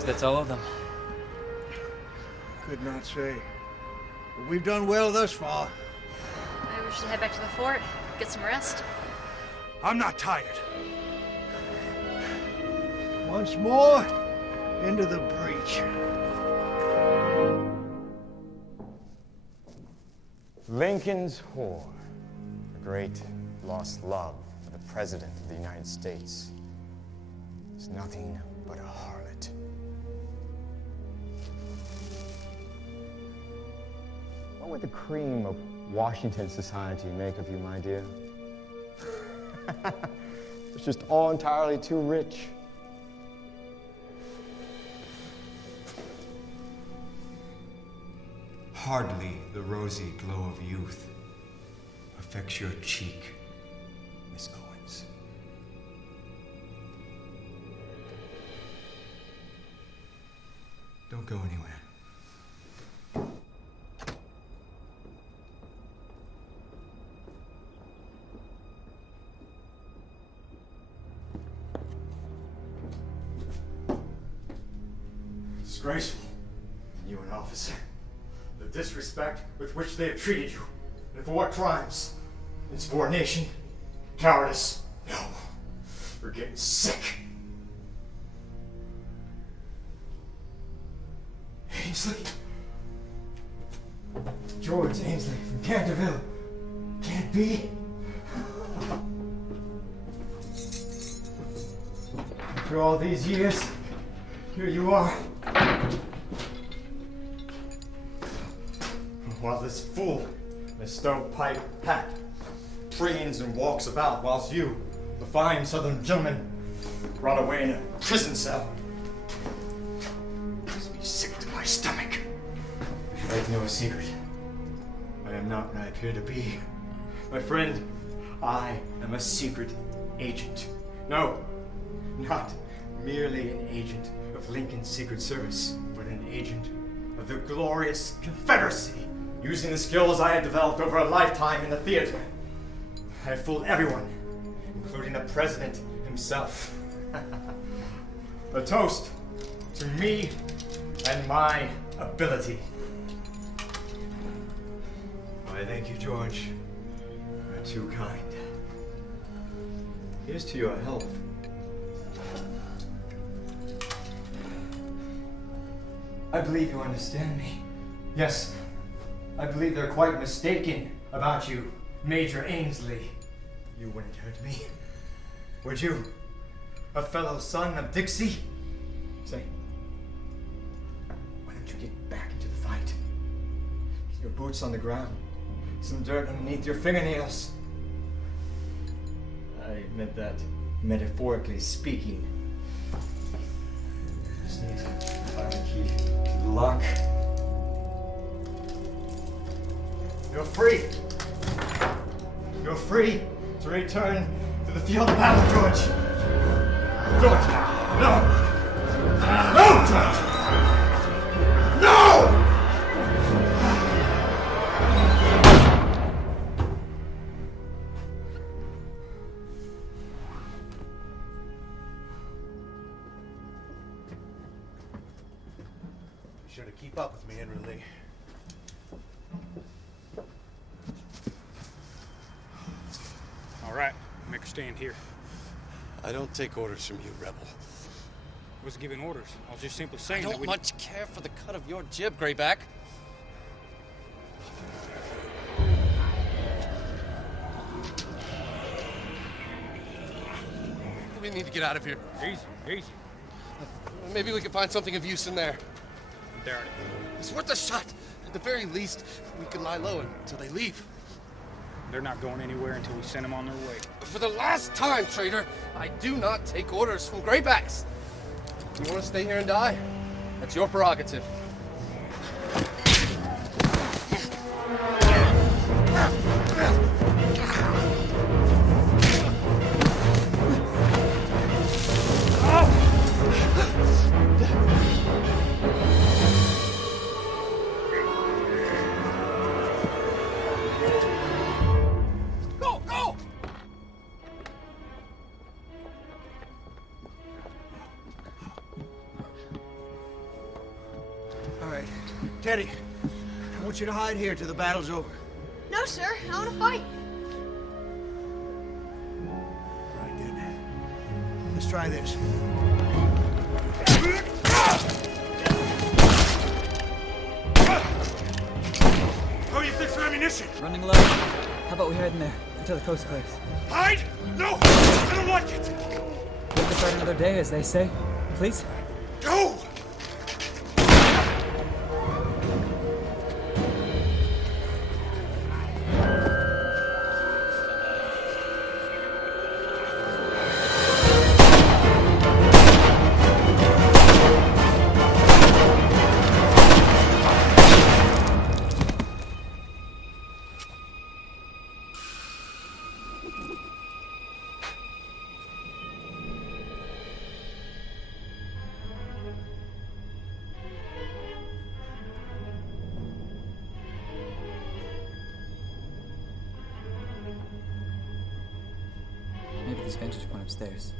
suppose that's all of them. Could not say. But we've done well thus far. Maybe we should head back to the fort, get some rest. I'm not tired. Once more, into the breach. Lincoln's whore, the great lost love of the President of the United States, is nothing but a harlot. What would the cream of Washington society make of you, my dear? It's just all entirely too rich. Hardly the rosy glow of youth affects your cheek, Miss Owens. Don't go anywhere. Disgraceful. You an officer. The disrespect with which they have treated you. And for what crimes? Insubordination? Cowardice? No. We're getting sick. Ainsley? George Ainsley from Canterville. Can't be. After all these years, here you are. While this fool, this stovepipe hat, preens and walks about, whilst you, the fine southern gentleman, rot away in a prison cell. Makes me sick to my stomach. You should like to know a secret. I am not what I appear to be. My friend, I am a secret agent. No, not merely an agent of Lincoln's Secret Service, but an agent of the glorious Confederacy, using the skills I had developed over a lifetime in the theater. I have fooled everyone, including the president himself. A toast to me and my ability. I thank you, George. You're too kind. Here's to your health. I believe you understand me. Yes, I believe they're quite mistaken about you, Major Ainsley. You wouldn't hurt me, would you? A fellow son of Dixie? Say, why don't you get back into the fight? Your boots on the ground, some dirt underneath your fingernails. I meant that metaphorically speaking. Just need to find the key to the lock. You're free. You're free to return to the field of battle, George. George, no! No, George! No! Be sure to keep up with me, Henry Lee. All right, make a stand here. I don't take orders from you, rebel. I wasn't giving orders. I was just simply I saying that don't we... much care for the cut of your jib, Grayback. We need to get out of here. Easy, easy. Maybe we can find something of use in there. There it is. It's worth a shot. At the very least, we can lie low until they leave. They're not going anywhere until we send them on their way. For the last time, traitor, I do not take orders from Graybacks. If you want to stay here and die, that's your prerogative. Go, go! Teddy, I want you to hide here till the battle's over. No, sir. I want to fight. Right then. Let's try this. How are you fixing ammunition? Running low. How about we hide in there until the coast clears? Hide? No! I don't like it! Live to fight another day, as they say. Please? Go! Maybe this vantage point upstairs.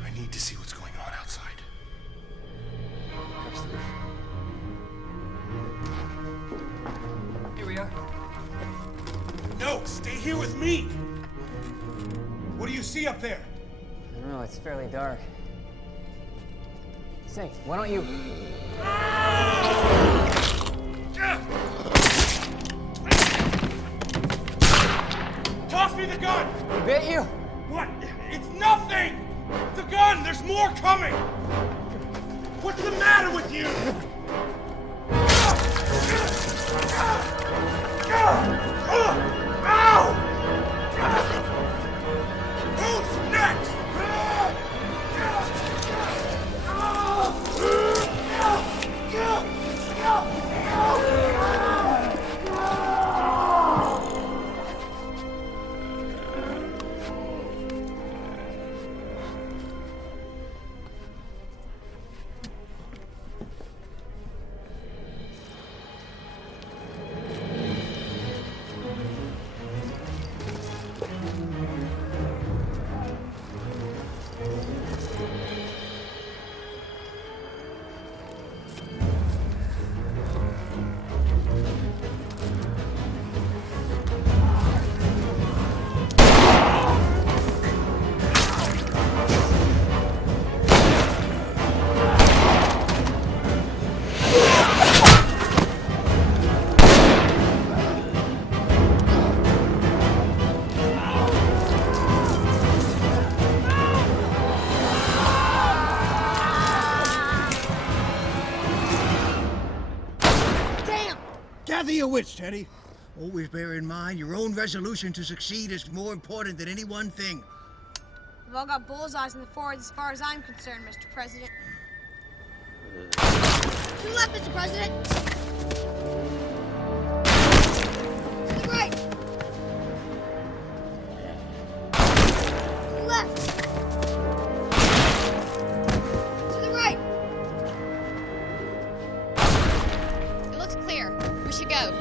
I need to see what's going on outside. Here we are. No, stay here with me! What do you see up there? I don't know, it's fairly dark. Say, why don't you... Toss me the gun! He bit you? What? It's nothing! The gun! There's more coming! What's the matter with you? Ow! Who's next? Gather your wits, Teddy. Always bear in mind your own resolution to succeed is more important than any one thing. We've all got bullseyes in the forward as far as I'm concerned, Mr. President. To the left, Mr. President! To the right! To the left! To the right! It looks clear. We should go.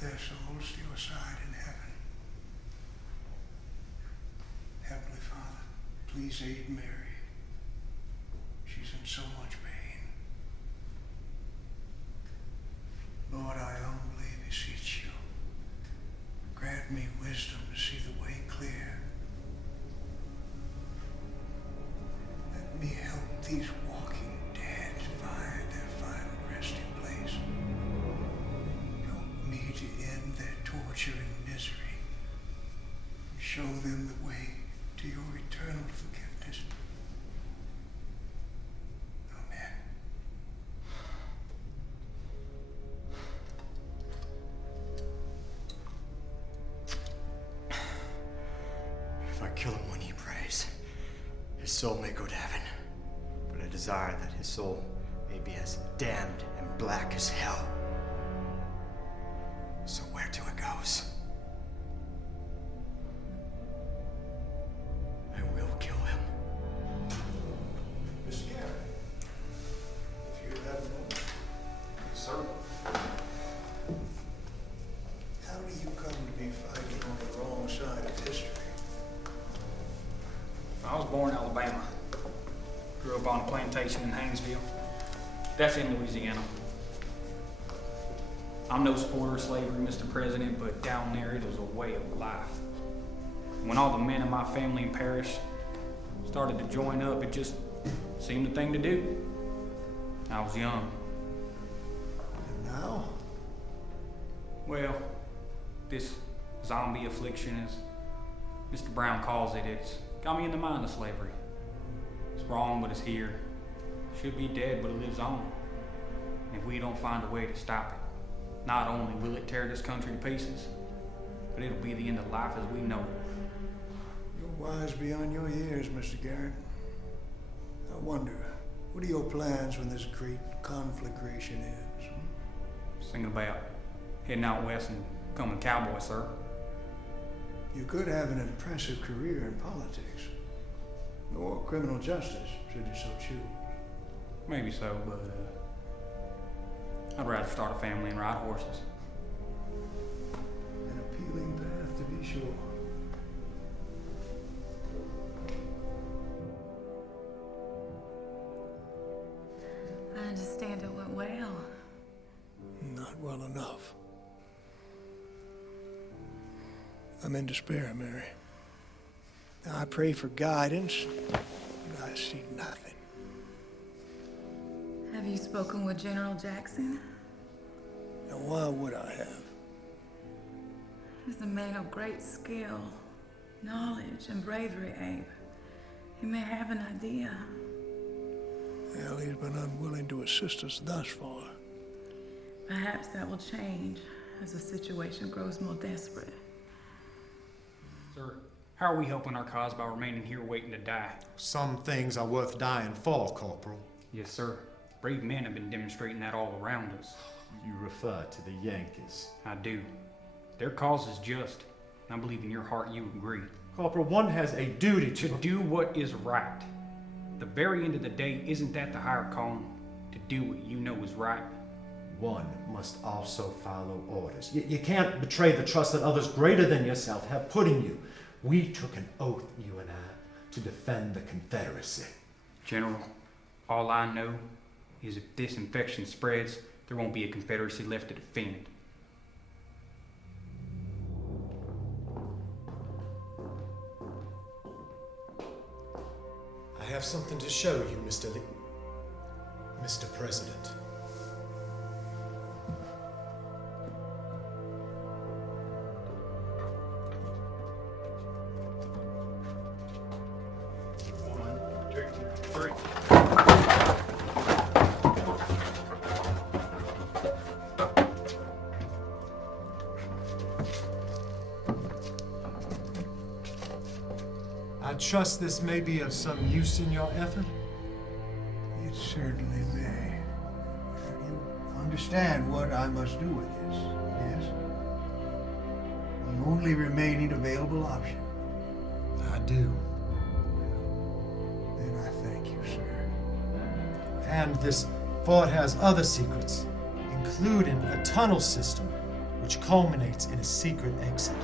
their souls to your side in heaven. Heavenly Father, please aid Mary. She's in so much pain. Lord, I humbly beseech you, grant me wisdom to see the way clear. Let me help these walking dead find their final resting place. Help me to end their torture and misery, and show them the way to your eternal forgiveness. Amen. If I kill him when he prays, his soul may go to heaven. But I desire that his soul may be as damned and black as hell. So where to it goes? I will kill him. Miss Garrett, if you have a moment. Sir? How do you come to be fighting on the wrong side of history? I was born in Alabama. Grew up on a plantation in Haynesville. That's in Louisiana. I'm no supporter of slavery, Mr. President, but down there it was a way of life. When all the men in my family and parish started to join up, it just seemed the thing to do. I was young. And now? Well, this zombie affliction, as Mr. Brown calls it, it's got me in the mind of slavery. It's wrong, but it's here. Should be dead, but it lives on. And if we don't find a way to stop it, not only will it tear this country to pieces, but it'll be the end of life as we know it. You're wise beyond your years, Mr. Garrett. I wonder, what are your plans when this great conflagration ends? Thinking about heading out west and becoming a cowboy, sir. You could have an impressive career in politics, or criminal justice, should you so choose. Maybe so, but I'd rather start a family and ride horses. An appealing path, to be sure. I understand it went well. Not well enough. I'm in despair, Mary. I pray for guidance, but I see nothing. Have you spoken with General Jackson? Now, why would I have? He's a man of great skill, knowledge, and bravery, Abe. He may have an idea. Well, he's been unwilling to assist us thus far. Perhaps that will change as the situation grows more desperate. Sir, how are we helping our cause by remaining here waiting to die? Some things are worth dying for, Corporal. Yes, sir. Brave men have been demonstrating that all around us. You refer to the Yankees. I do. Their cause is just. And I believe in your heart you agree. Corporal, one has a duty to do what is right. The very end of the day, isn't that the higher calling? To do what you know is right? One must also follow orders. You can't betray the trust that others greater than yourself have put in you. We took an oath, you and I, to defend the Confederacy. General, all I know is if this infection spreads, there won't be a Confederacy left to defend. I have something to show you, Mr. President. I trust this may be of some use in your effort? It certainly may. You understand what I must do with this, yes? The only remaining available option. I do. Then I thank you, sir. And this fort has other secrets, including a tunnel system, which which culminates in a secret exit.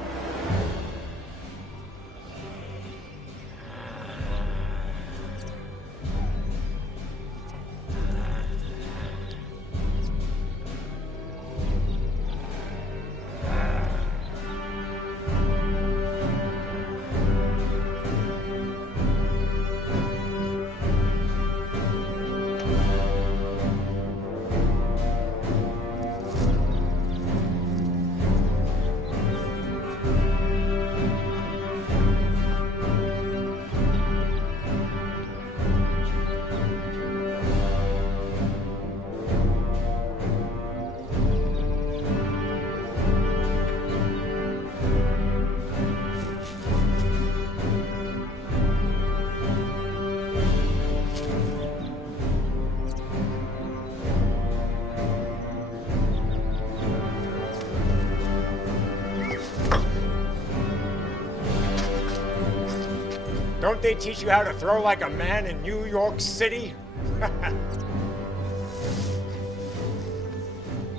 Don't they teach you how to throw like a man in New York City?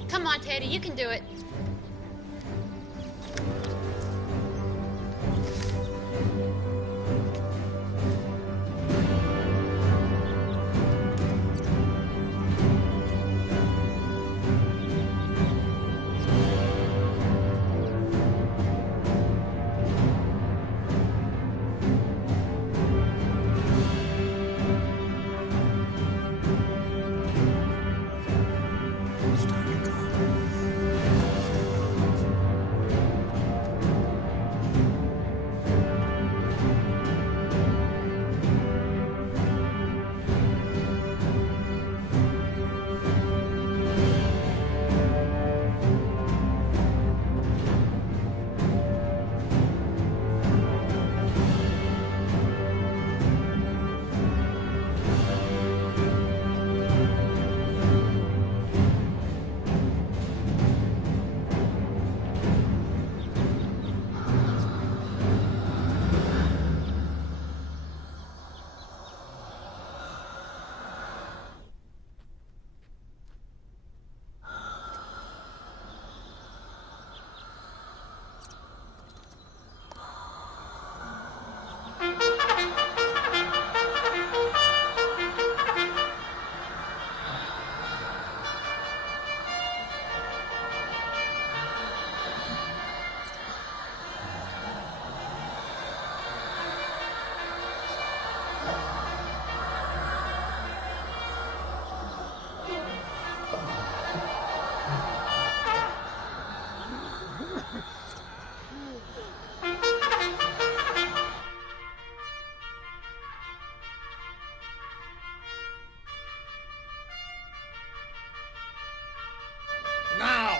Come on, Teddy, you can do it. Now!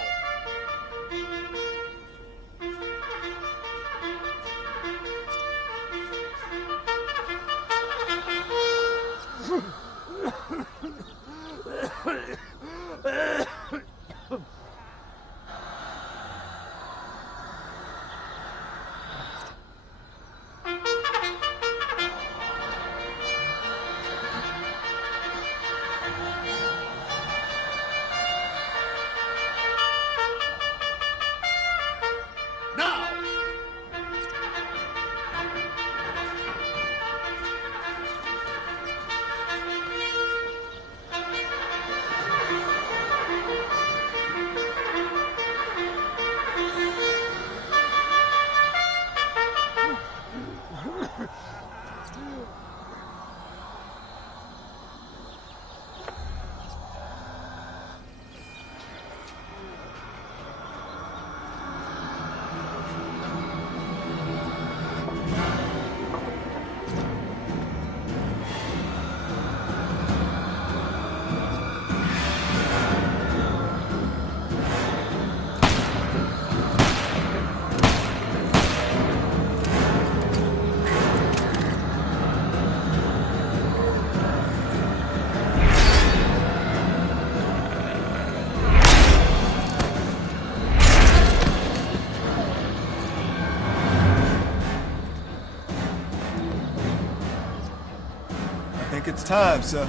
It's time, sir.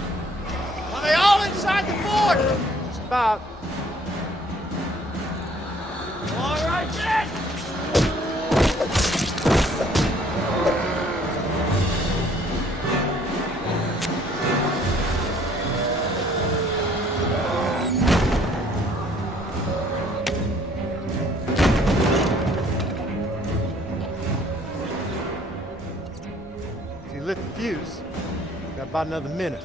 Are they all inside the fort? Just about. All fuse. Got about another minute.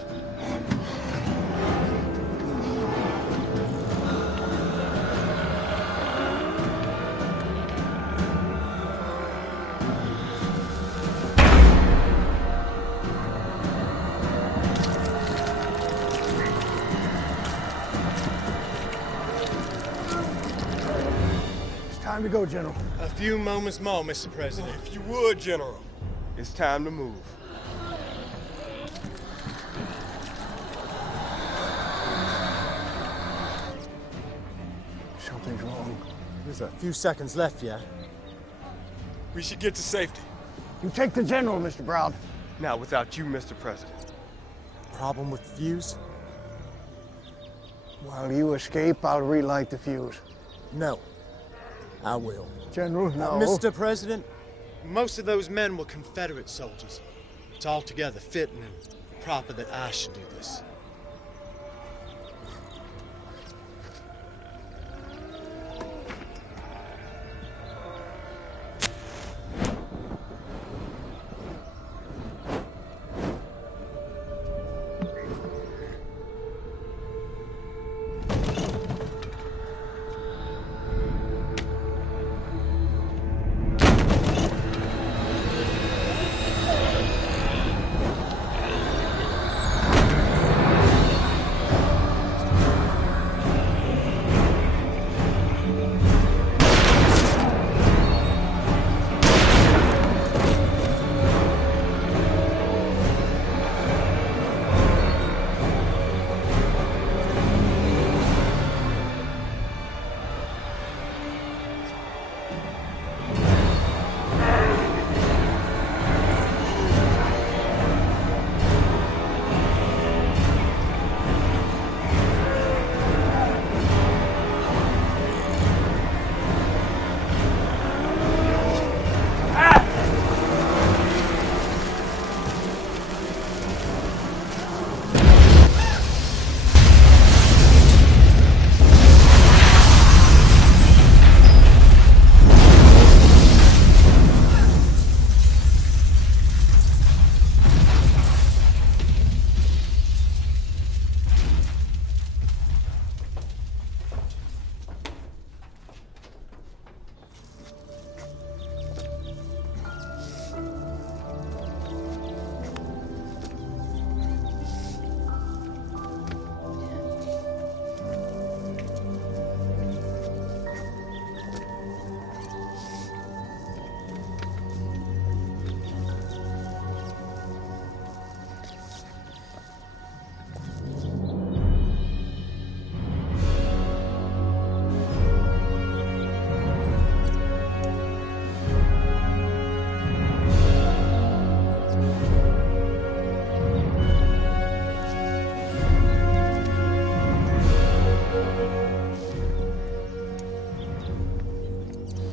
Time to go, General. A few moments more, Mr. President. If you would, General. It's time to move. Something's wrong. There's a few seconds left, yeah? We should get to safety. You take the General, Mr. Brown. Now, without you, Mr. President. Problem with the fuse? While you escape, I'll relight the fuse. No. I will. General, no. Mr. President, most of those men were Confederate soldiers. It's altogether fitting and proper that I should do this.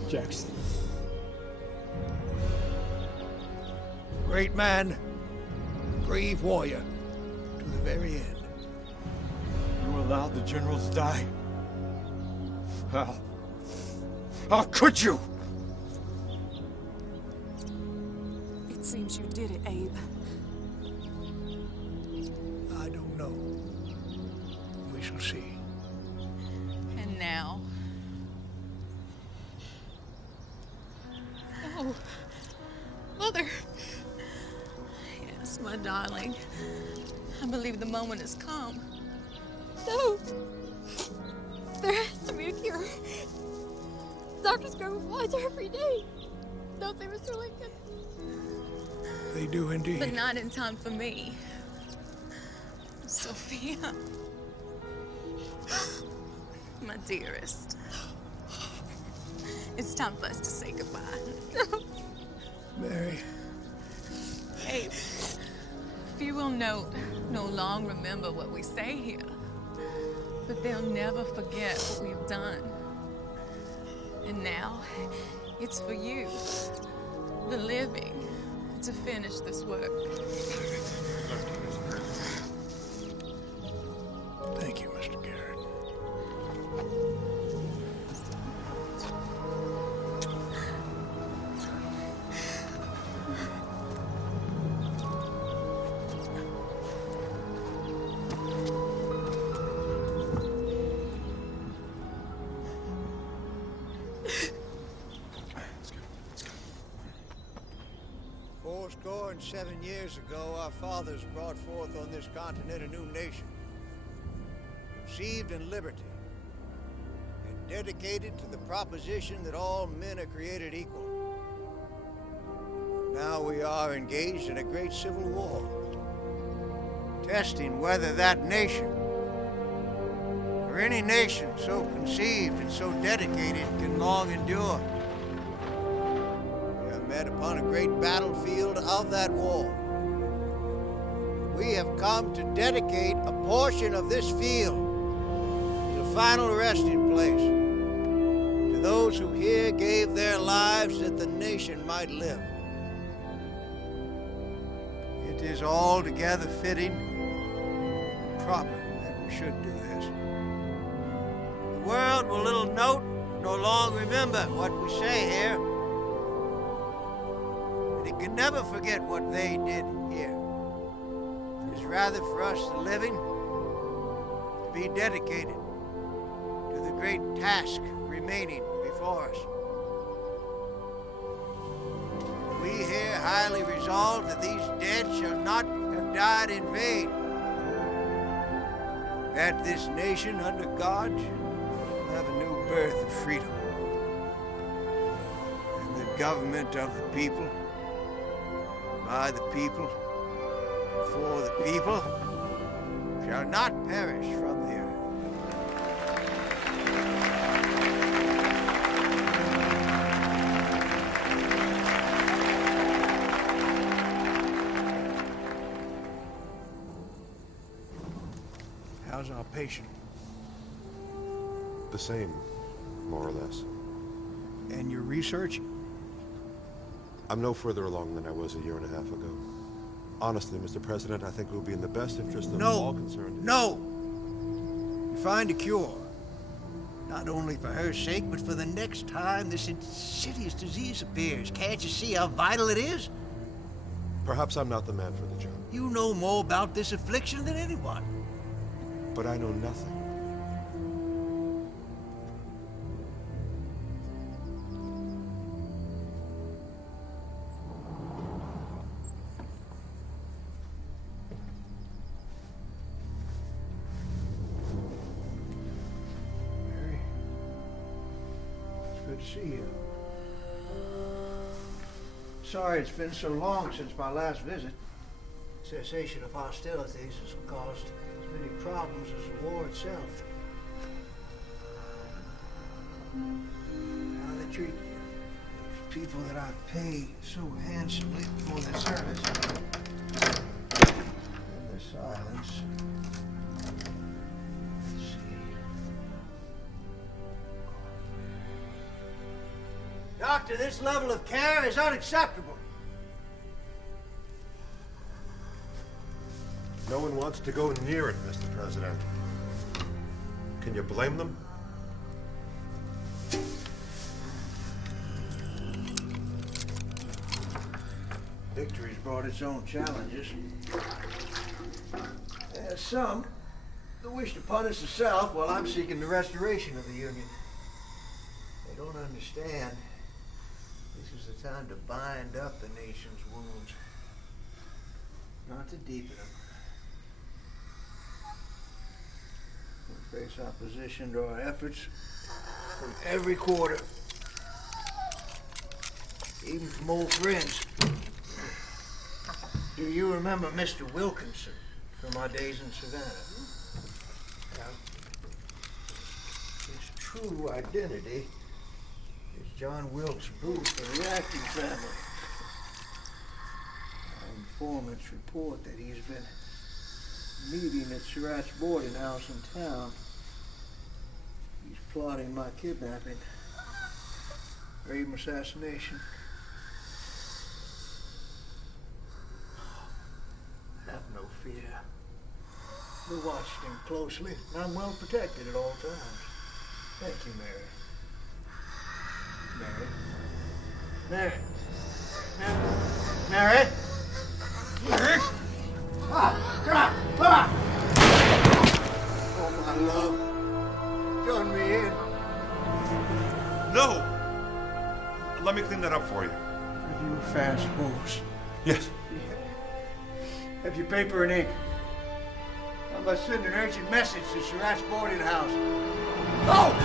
Jackson. Great man, brave warrior, to the very end. You allowed the general to die? How could you? It seems you did it, Abe. I don't know. We shall see. And now? Oh, Mother. Yes, my darling. I believe the moment has come. No. There has to be a cure. Doctors go with blood every day. Don't they, Mr. Lincoln? They do indeed. But not in time for me. Sophia. My dearest. It's time for us to say goodbye. Mary. Abe, few will note, no long remember what we say here. But they'll never forget what we've done. And now, it's for you, the living, to finish this work. Thank you, Mr. Garrett. 7 years ago, our fathers brought forth on this continent a new nation, conceived in liberty, and dedicated to the proposition that all men are created equal. Now we are engaged in a great civil war, testing whether that nation, or any nation so conceived and so dedicated, can long endure. We are met upon a great battlefield of that war. We have come to dedicate a portion of this field as a final resting place to those who here gave their lives that the nation might live. It is altogether fitting and proper that we should do this. The world will little note nor long remember what we say here, and it can never forget what they did here. It is rather for us, the living, to be dedicated to the great task remaining before us. We here highly resolve that these dead shall not have died in vain, that this nation under God will have a new birth of freedom, and the government of the people, by the people, for the people, shall not perish from the earth. How's our patient? The same, more or less. And your research? I'm no further along than I was a year and a half ago. Honestly, Mr. President, I think it will be in the best interest of all concerned. No! You find a cure. Not only for her sake, but for the next time this insidious disease appears. Can't you see how vital it is? Perhaps I'm not the man for the job. You know more about this affliction than anyone. But I know nothing. Mary, it's good to see you. Sorry it's been so long since my last visit. Cessation of hostilities has caused as many problems as the war itself. How they treat you. These people that I pay so handsomely for their service. And their silence. Let's see. Doctor, this level of care is unacceptable. No one wants to go near it, Mr. President. Can you blame them? Victory's brought its own challenges. There's some that wish to punish the South while I'm seeking the restoration of the Union. They don't understand. This is the time to bind up the nation's wounds, not to deepen them. We face opposition to our efforts from every quarter, even from old friends. Do you remember Mr. Wilkinson from our days in Savannah? His true identity is John Wilkes Booth of the Acton family. Our informants report that he's been meeting at Surratt's boarding house in town. He's plotting my kidnapping, or even assassination. Have no fear. We watched him closely, and I'm well protected at all times. Thank you, Mary. Mary. Mary. Mary. Oh, my love. Join me in. No! Let me clean that up for you. You fast horse. Yes. Have your paper and ink. How about sending an urgent message to Surratt's boarding house? Go!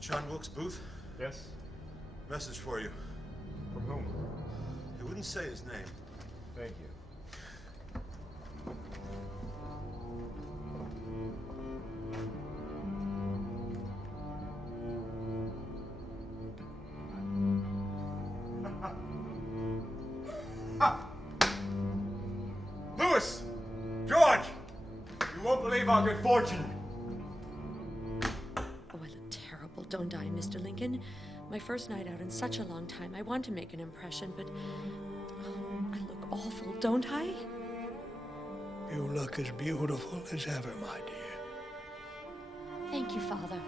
John Wilkes Booth? Yes? Message for you. From whom? He wouldn't say his name. Thank you. Lewis! George! You won't believe our good fortune. Oh, I look terrible, don't I, Mr. Lincoln? My first night out in such a long time. I want to make an impression, but I look awful, don't I? You look as beautiful as ever, my dear. Thank you, Father.